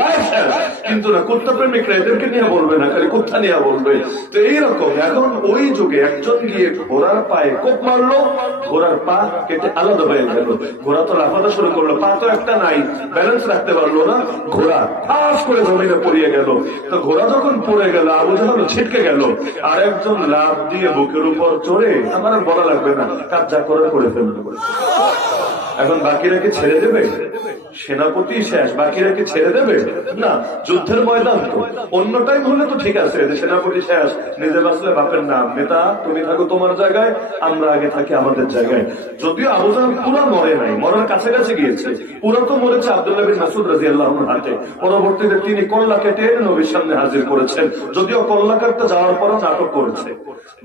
লাইফ শেষ। কিন্তু না, কুত্তা প্রেমিকরা এদেরকে নিয়ে বলবে না, খালি কুত্তা নিয়ে বলবে। তো এইরকম এখন ওই যুগে একজন গিয়ে ঘোড়ার পায়ে কোপ মারলো, ঘোড়ার পা কেটে আলাদা হয়ে গেল। ঘোড়া তো লাফাতে শুরু করলো, পা তো একটা নাই, ব্যালেন্স রাখতে পারলো না, ঘোড়া ঠাস করে জমিনে পড়িয়ে গেল। তো ঘোড়া যখন পড়ে গেল, আবু জাহেল ছিটকে গেল, আর একজন লাফ দিয়ে বুকের উপর চড়ে, আমার আর বলা লাগবে না, কাজ যা করার করে ফেলতে। এখন বাকিরা কি ছেড়ে দেবে? সেনাপতি শেষ, বাকিরা কি ছেড়ে দেবে? না, যুদ্ধের ময়দান তো। অন্য টাইম হলে তো ঠিক আছে, সেনাপতি শেষ, নিজে বাঁচলে বাপের নাম, নেতা তুমি থাকো তোমার জায়গায়, আমরা আগে থাকি আমাদের জায়গায়। যদিও আবু জাহেল পুরা মরে নাই, মরার কাছাকাছি গিয়েছে। পুরা তো মরেছে আব্দুল্লাহ বিন মাসউদ রাদিয়াল্লাহু আনহুর হাতে। পরবর্তীতে তিনি কল্লা কেটে নবীর সামনে হাজির করেছেন, যদিও কল্লা কাটতে যাওয়ার পরও নাটক করেছে।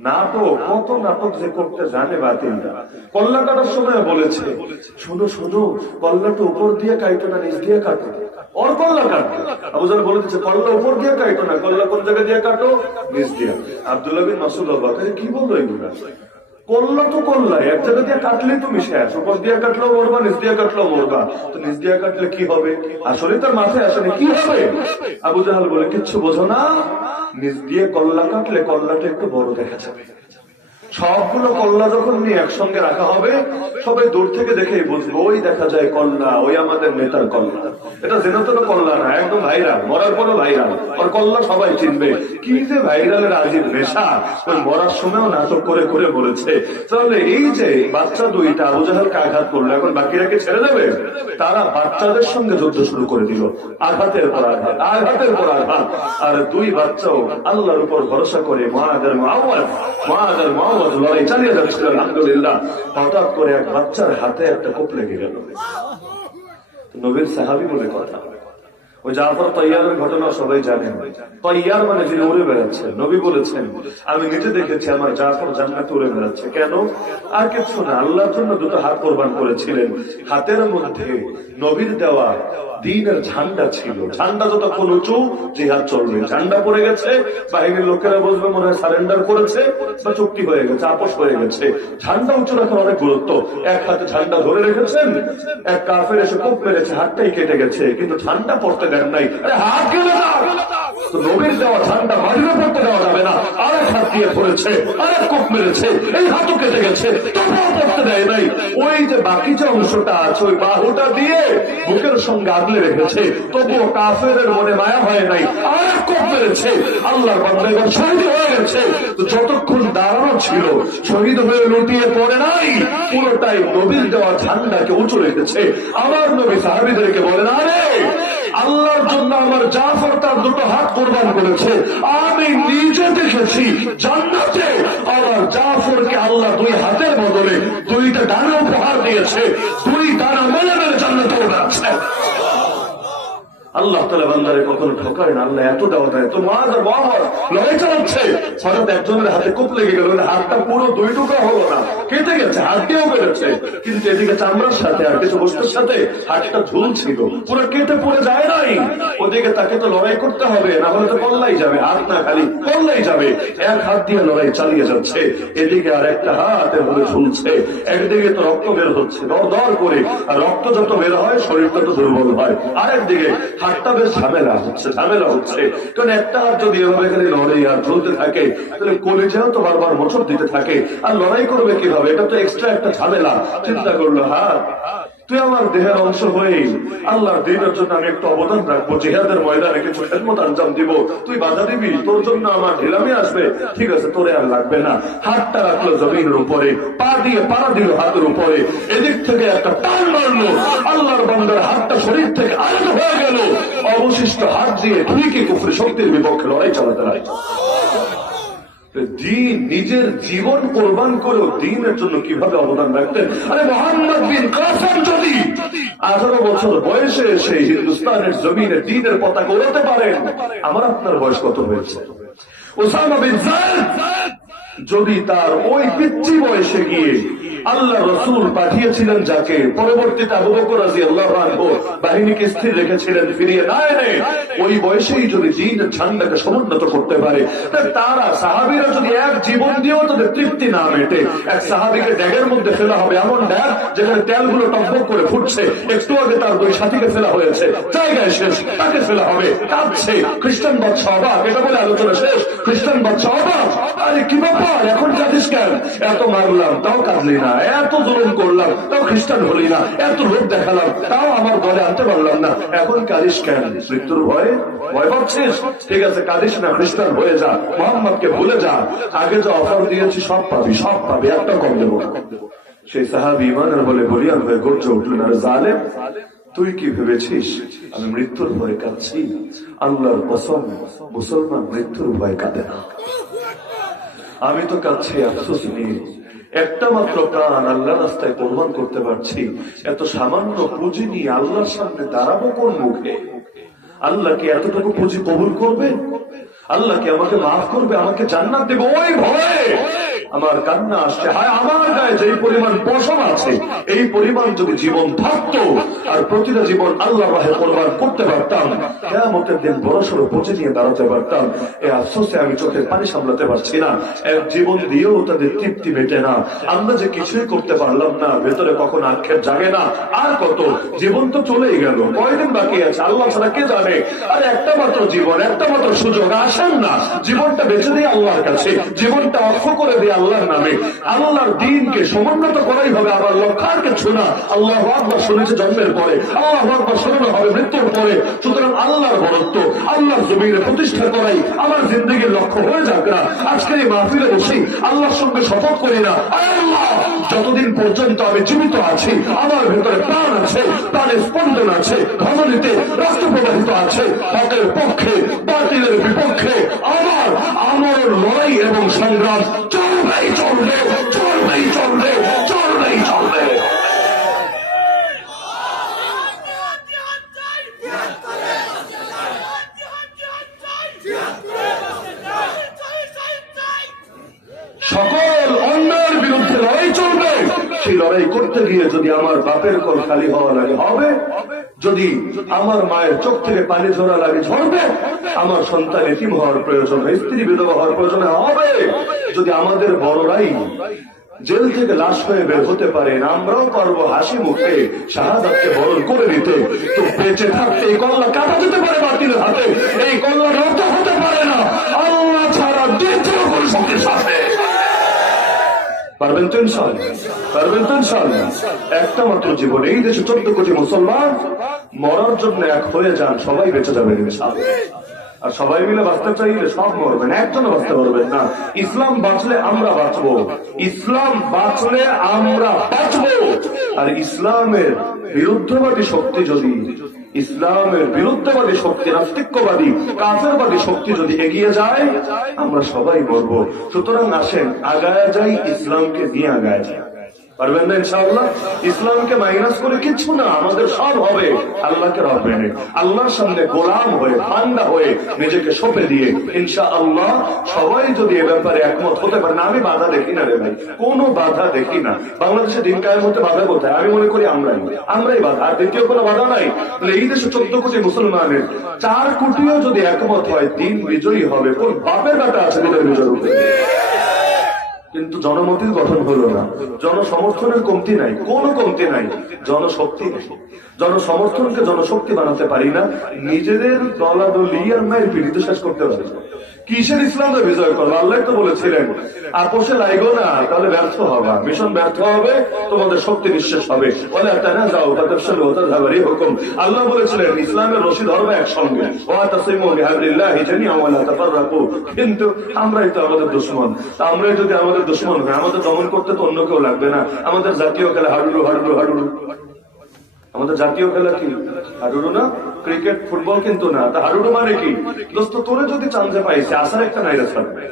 নাটক, কত নাটক যে করতে জানে বাতিলরা। কল্লা কাটার সময় বলেছে, শোনো শোনো, কল্লাটা উপর দিয়ে কাটো না, নিচ দিয়ে কাটো। ওর কল্লা কাটো। আবু জাহেল বলে দিচ্ছে, কল্লা উপর দিয়ে কাটো না, কল্লা কোন জায়গা দিয়ে কাটো? নিচ দিয়ে। আব্দুল্লাহ বিন মাসউদ অবাক, কি বললো এগুলা? কল্লা তো কল্লা, এক জায়গা দিয়ে কাটলে তুমি শেষ, উপর দিয়ে কাটলেও মরবা, নিচ দিয়ে কাটলেও মরবা। তো নিচ দিয়ে কাটলে কি হবে? আসলে তার মাথায় আসেনি কি হবে। আবু জাহেল বলে, কিচ্ছু বোঝো না, নিচ দিয়ে কল্লা কাটলে কল্লাটা একটু বড় দেখা যাবে। সবগুলো কল্লা যখন নিয়ে একসঙ্গে রাখা হবে, সবাই দূর থেকে দেখেই বুঝবো, ওই দেখা যায় কল্লা, ওই আমাদের নেতার কল্লা। এটা যেন তেন কল্লা না, একদম ভাইরাল, মরার পরও ভাইরাল, ওর কল্লা সবাই চিনবে। কি যে ভাইরালের আজিব নেশা, ওই মরার সময়ও নাটক করে করে বলেছে। তাহলে এই যে বাচ্চা দুইটা আবু জাহেলকে আঘাত করলো, এখন বাকিরাকে ছেড়ে দেবে? তারা বাচ্চাদের সঙ্গে যুদ্ধ শুরু করে দিল, আঘাতের পর আঘাত, আঘাতের পর আঘাত। আর দুই বাচ্চাও আল্লাহর উপর ভরসা করে মুআদ লড়াই চালিয়ে যাচ্ছিল। আলহামদুলিল্লাহ, হঠাৎ করে এক বাচ্চার হাতে একটা কোপ লেগে গেল। নবীর সাহাবী বলে কথা, ওই জাফর তৈয়ারের ঘটনা সবাই জানেন। তৈয়ার মানে যিনি উড়ে বেড়াচ্ছেন। নবী বলেছেন, আমি নিজে দেখেছি আমার জাফর জান্নাতে উড়ে বেড়াচ্ছে। কেন? আর কিছু না, আল্লাহর জন্য দুটো হাত কোরবান করেছিলেন। হাতের মধ্যে নবীর দেওয়া দ্বীনের ঝান্ডা ছিল। ঝান্ডা যতক্ষণ উঁচু, জিহাদ চলবে। ঝান্ডা পড়ে গেছে, বাহিনীর লোকেরা বলবে মনে হয় সারেন্ডার করেছে বা চুক্তি হয়ে গেছে, আপোষ হয়ে গেছে। ঝান্ডা উঁচু রাখার অনেক গুরুত্ব। এক হাতে ঝান্ডা ধরে রেখেছেন, এক কাফের এসে কোপ মেরেছে, হাতটাই কেটে গেছে, কিন্তু ঝান্ডা পড়তে দেন নাই। হাত গেলে না, তো নবীর দেওয়া ঝান্ডা মাটিতে পড়তে দেওয়া যাবে না। আরেক হাত দিয়ে ধরেছে, আরেক কোপ মেরেছে, এই হাতও কেটে গেছে, তবুও পড়তে দেয় নাই। ওই যে বাকি যে অংশটা আছে, ওই বাহুটা দিয়ে বুকের সঙ্গে আগলে রেখেছে, তবুও কাফের মনে মায়া হয় নাই, আরেক কোপ মেরেছে। আল্লাহর বান্দা এবার শহীদ হয়ে গেছে। তো যতক্ষণ দাঁড়ানো ছিল, শহীদ হয়ে লুটিয়ে পড়ে নাই, পুরোটাই নবীর দেওয়া ঝান্ডাকে উঁচু রেখেছে। আমার নবী সাহাবীদেরকে বলেন, আরে আল্লাহর জন্য আমার জাফর তার দুটো হাত কোরবান করেছে। আমি নিজে দেখেছি জান্নাতে আমার জাফরকে আল্লাহ দুই হাতের বদলে দুইটা ডানা উপহার দিয়েছে। দুই ডানা মেলে মেলে জান্নাতে উঠে আছে। আল্লাহ তাআলা বান্দারে কখনো ঠকায় না। আল্লাহ এত দেওয়া দেয়। তো মুআয আর ওয়াহর লড়াই চালাচ্ছে, হঠাৎ একজনের হাতে কোপ লেগে গেল, হাতটা পুরো দুই টুকরা হলো না, কেটে গেছে, হাত দিয়েও বেরোচ্ছে, কিন্তু এদিকে চামড়ার সাথে আর কিছু বস্তুর সাথে হাতটা ঝুলছিল, পুরো কেটে পড়ে যায় নাই। ওদিকে তাকে তো লড়াই করতে হবে, না হলে তো কল্লাই যাবে, হাত না খালি কল্লাই যাবে। এক হাত দিয়ে লড়াই চালিয়ে যাচ্ছে, এদিকে আর একটা হাত এভাবে ঝুলছে। একদিকে তো রক্ত বের হচ্ছে দর দর করে, আর রক্ত যত বের হয় শরীরটা তো দুর্বল হয়। আরেকদিকে হাতটা বেশ ঝামেলা হচ্ছে, কারণ একটা হাত যদি এভাবে খালি লড়াই আর চলতে থাকে, তাহলে কলিজাও তো বারবার মোচড় দিতে থাকে, আর লড়াই করবে কিভাবে? এটা তো এক্সট্রা একটা ঝামেলা। চিন্তা করলো, হাত তুই আমার দেহের অংশ হয়ে আল্লাহর দ্বীনের জন্য আমি একটু অবদান রাখবো, জিহাদের ময়দানে কিছু খেদমত আঞ্জাম দিব, তুই বাধা দিবি, তোর জন্য আমার ঢিলামি আসবে, ঠিক আছে তোরে আর লাগবে না। হাতটা রাখলো জমিনের উপরে, পা দিয়ে পাড়া দিল হাতের উপরে, এদিক থেকে একটা টান মারলো, আল্লাহর বান্দার হাতটা শরীর থেকে আলাদা হয়ে গেল। অবশিষ্ট হাত দিয়ে তুই কি কুফরি শক্তির বিপক্ষে লড়াই চালাতে লাগলো। দ্বীন, নিজের জীবন কোরবান করেও দ্বীনের জন্য কিভাবে অবদান রাখতেন। আরে মুহাম্মদ বিন কাসেম যদি 18 বছর বয়সে এসে হিন্দুস্তানের জমিনে দ্বীনের পতাকা ওড়াতে পারেন, আমার আপনার বয়স কত হয়েছে? ওসামা বিন যায়েদ যদি তার ওই পিচ্চি বয়সে গিয়ে আল্লাহ রসুল পাঠিয়েছিলেন যাকে পরবর্তীতে আবু বকর রাদিয়াল্লাহু আনহু বাহিনীকে স্থির রেখেছিলেন ফিরিয়ে না এনে ওই বয়সেই যদি দ্বীনের ঝান্ডাকে সমুন্নত করতে পারে, তারা সাহাবীরা যদি এক জীবন দিয়েও তাদের তৃপ্তি না মেটে, এক সাহাবীকে ড্যাগের মধ্যে ফেলা হবে, এমন ড্যাগ যেখানে তেলগুলো টকবক করে ফুটছে, একটু আগে তার দুই সাথীকে ফেলা হয়েছে, জায়গায় শেষ, তাকে ফেলা হবে, কাঁদছে, খ্রিস্টান বাচ্চা অবাক, এটা বলে আলোচনা শেষ, খ্রিস্টান বাচ্চা অবাক, আরে কি ব্যাপার এখন কাঁদিস কেন, এত মারলাম তাও কাঁদলি না, এত জুলুম করলাম তাও খ্রিস্টান হলি না, এত লোক দেখালাম তাও আমার দলে আনতে পারলাম না, এখন কাঁদিস কেন, মৃত্যুর ভয়ে ভয় পাচ্ছিস, ঠিক আছে কাঁদিস না, খ্রিস্টান হয়ে যা, মোহাম্মদকে ভুলে যা, আগে যে অফার দিয়েছি সব পাবি, সব পাবি, একটা কম দেবো না। সেই সাহাবী ঈমানের বলে বলিয়ান হয়ে গর্জে উঠলেন, আরে জালেম, তুই কি ভেবেছিস আমি মৃত্যুর ভয়ে কাঁদছি? আল্লাহর কসম, মুসলমান মৃত্যুর ভয়ে কাঁদে না। আমি তো কাঁদছি আফসোস নিয়ে, একটা মাত্র প্রাণ আল্লাহ রাস্তায় কোরবান করতে পারছি, এত সামান্য পুঁজি নিয়ে আল্লাহর সামনে দাঁড়াবো কোন মুখে? আল্লাহ কি এতটুকু পুঁজি কবুল করবে? আল্লাহ কি আমাকে মাফ করবে, আমাকে জান্নাত দেবে? ওই ভয়ে আমার কান্না আসছে। হায় আমার গায়ে যে পরিমাণ পশম আছে, এই পরিমাণ যদি জীবন থাকতো আর প্রতিটা জীবন আল্লাহ রাহে কোরবান করতে পারতাম, কিয়ামতের দিন বড়সড় পৌঁছে নিয়ে দাঁড়াতে পারতাম। এই আফসোসে আমি চোখের পানি সামলাতে পারছি না। এক জীবন দিয়েও তাদের তৃপ্তি মেটে না। আমরা যে কিছুই করতে পারলাম না, ভেতরে কখন আক্ষেপ জাগে না? আর কত জীবন তো চলেই গেল, কয়দিন বাকি আছে আল্লাহ ছাড়া কে জানে। আর একটা মাত্র জীবন, একটা মাত্র সুযোগ, আসেন না জীবনটা বেঁচে দিয়ে আল্লাহর কাছে, জীবনটা অর্থ করে দিয়ে আল্লাহর নামে, আল্লাহর দ্বীনকে সমুন্নত করাই হবে। আবার লক্ষ্য আর কিছু না। আল্লাহু আকবার শুনেছে জন্মের পরে, আল্লাহু আকবার শোনানো হবে মৃত্যুর পরে। সুতরাং আল্লাহর বরত্ব, আল্লাহর জমিনে প্রতিষ্ঠা করাই আমার জিন্দগির লক্ষ্য হয়ে যাক না। আজকের এই মাহফিলে বসি আল্লাহর সঙ্গে শপথ করি না, আল্লাহ যতদিন পর্যন্ত আমি জীবিত আছি, আমার ভেতরে প্রাণ আছে, প্রাণের স্পন্দন আছে, ধমনীতে রক্ত প্রবাহিত আছে, হকের পক্ষে বাতিলের বিপক্ষে আমার লড়াই এবং সংগ্রাম চলবেই চলবে, চলবেই চলবে, চলবেই চলবে। সকল অন্যায়ের বিরুদ্ধে লড়াই চলবে। সেই লড়াই করতে গিয়ে যদি আমার বাপের কল খালি হওয়া লাগে হবে, যদি আমার মায়ের চোখ থেকে পানি ঝরা লাগে ঝরবে, আমার সন্তান এতিম হওয়ার প্রয়োজন, স্ত্রী বিধবা হওয়ার প্রয়োজন হবে, যদি আমাদের বড়রাই জেল থেকে লাশ হয়ে বের হতে পারেন, আমরাও পারবো হাসি মুখে শাহাদাতকে বরণ করে নিতে। তো বেঁচে থাকতে এই কল্লা কাটা যেতে পারে বাতিলের হাতে, এই কল্লা রক্ত হতে পারে না আল্লাহ ছাড়া দ্বিতীয় কোন শক্তির সাথে। পারবেন তো ইনশাআল্লাহ, পারবেন তো ইনশাআল্লাহ। একটা মাত্র জীবন, এই দেশে 14 কোটি মুসলমান মরার জন্য এক হয়ে যান, সবাই বেঁচে যাবেন ইনশাআল্লাহ। আর সবাই মিলে বাঁচতে চাইলে সব মরবেন, একজনও বাঁচতে পারবেন না। ইসলাম বাঁচলে আমরা বাঁচবো, ইসলাম বাঁচলে আমরা বাঁচবো। আর ইসলামের বিরুদ্ধবাদী শক্তি যদি, ইসলামের বিরুদ্ধবাদী শক্তি, নাস্তিক্যবাদী কাফেরবাদী শক্তি যদি এগিয়ে যায়, আমরা সবাই মরবো। সুতরাং আসেন আগায় যাই, ইসলামকে দিয়ে আগায় যাই। পারবেন না ইনশাআল্লাহ? ইসলামকে মাইনাস করে কিছু না, আমাদের সব হবে আল্লাহকে রব মেনে, আল্লাহর সামনে গোলাম হয়ে, বান্দা হয়ে নিজেকে সঁপে দিয়ে। ইনশাআল্লাহ সবাই যদি এ ব্যাপারে একমত হতে পারে না, আমি বাধা দেখি না রে ভাই, কোনো বাধা দেখি না। বাংলাদেশে দিন কায়েম হতে বাধা কোথায়? আমি মনে করি আমরাই বাধা, আর দ্বিতীয় কোনো বাধা নাই। তাহলে এই দেশে 14 কোটি মুসলমানের 4 কোটিও যদি একমত হয়, দিন বিজয়ী হবে। কোন বাপের বেটা আছে দিনের বিজয় রূপে? কিন্তু জনমতির গঠন হলো না, জনসমর্থনের কমতি নাই, কোনো কমতি নাই, জনশক্তি নেই। জনসমর্থনকে জনশক্তি বানাতে পারি না, নিজেদের দলাদলি আর মায়ের পিড়িতে শেষ করতে পারি। কিসের ইসলামে বিজয় করবো? আল্লাহ তো বলেছিলেন আপোষে লাগো না, তাহলে ব্যর্থ হবে, মিশন ব্যর্থ হবে, তোমাদের শক্তি নিঃশেষ হবে। বলে একটা না যাও তাদের হুকুম। আল্লাহ বলেছিলেন ইসলামের রশি ধরবে একসঙ্গে, কিন্তু আমরাই তো আমাদের দুশ্মন। আমরাই যদি আমাদের দুশ্মন হয়, আমাদের দমন করতে তো অন্য কেউ লাগবে না। আমাদের জাতীয় খেলা হাডুডু হাডুডু হাডুডু, আমাদের জাতীয় খেলা কি হাডুডু না? ক্রিকেট ফুটবল কিন্তু না। তা হাডুডু মানে কি? দোস্ত তোরে যদি চান্সে পাইছে আসার একটা নাইরা ছাড়বে,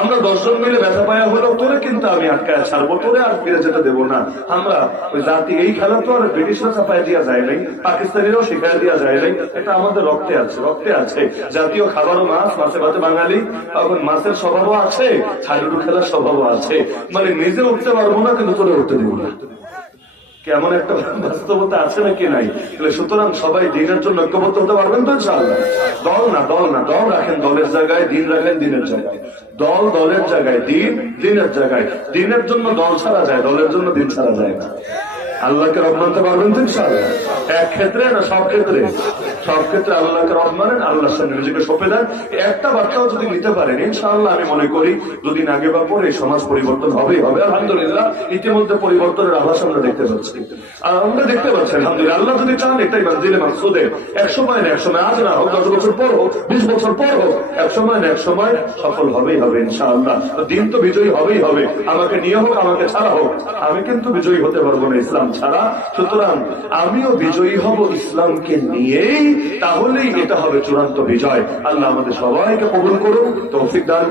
আমরা 10 জন মিলে ব্যথা পায়া হলেও তোরে তোরে কিন্তু আমি আটকায় ছাড়বো, তোরে আর ফিরে যেতে দেবো না। আমরা ওই জাতি, এই খেলা তো আর ব্রিটিশরা চাপায় দেওয়া যায় নাই, পাকিস্তানিরাও শিখায় দেওয়া যায় নাই, এটা আমাদের রক্তে আছে, রক্তে আছে। জাতীয় খাবারও মাছ, মাছে ভাতে বাঙালি, এখন মাছের স্বভাবও আছে, হাডুডু খেলার স্বভাবও আছে। মানে নিজে উঠতে পারবো না, কিন্তু তোরে উঠতে দিব না, কেমন একটা বাস্তবতা আছে নাকি নাই? সুতরাং সবাই দিনের জন্য ঐক্যবদ্ধ হতে পারবেন তো ইনশাআল্লাহ? দল না, দল না, দল রাখেন দলের জায়গায়, দিন রাখেন দিনের জায়গায়। দল দলের জায়গায়, দিন দিনের জায়গায়। দিনের জন্য দল ছাড়া যায়, দলের জন্য দিন ছাড়া যায় না। আল্লাহকে রব মানতে পারবেন তো ইনশাআল্লাহ? এক ক্ষেত্রে না সব ক্ষেত্রে? সব ক্ষেত্রে আল্লাহকে রব মানেন, আল্লাহর সামনে নিজেকে সঁপে দেন। একটা বার্তাও যদি নিতে পারেন, ইনশাআল্লাহ আমি মনে করি দুদিন আগে বা পরে সমাজ পরিবর্তন হবেই হবে। আলহামদুলিল্লাহ ইতিমধ্যে পরিবর্তনের আভাস আমরা দেখতে পাচ্ছি, আমরা দেখতে পাচ্ছি। আলহামদুলিল্লাহ, আল্লাহ যদি চান এটাই দিলে মাকসুদে, এক সময় না এক সময়, আজ না হোক, 10 বছর পর হোক, 20 বছর পর হোক, এক সময় না এক সময় সফল হবেই হবে ইনশাআল্লাহ। দিন তো বিজয়ী হবেই হবে, আমাকে নিয়ে হোক আমাকে ছাড়া হোক, আমি কিন্তু বিজয়ী হতে পারবো না ইসলাম ছাড়া। সুতরাং আমিও বিজয়ী হব ইসলামকে নিয়েই, তাহলেই এটা হবে চূড়ান্ত বিজয়। আল্লাহ আমাদের সবাইকে কবুল করুন, তৌফিক দান।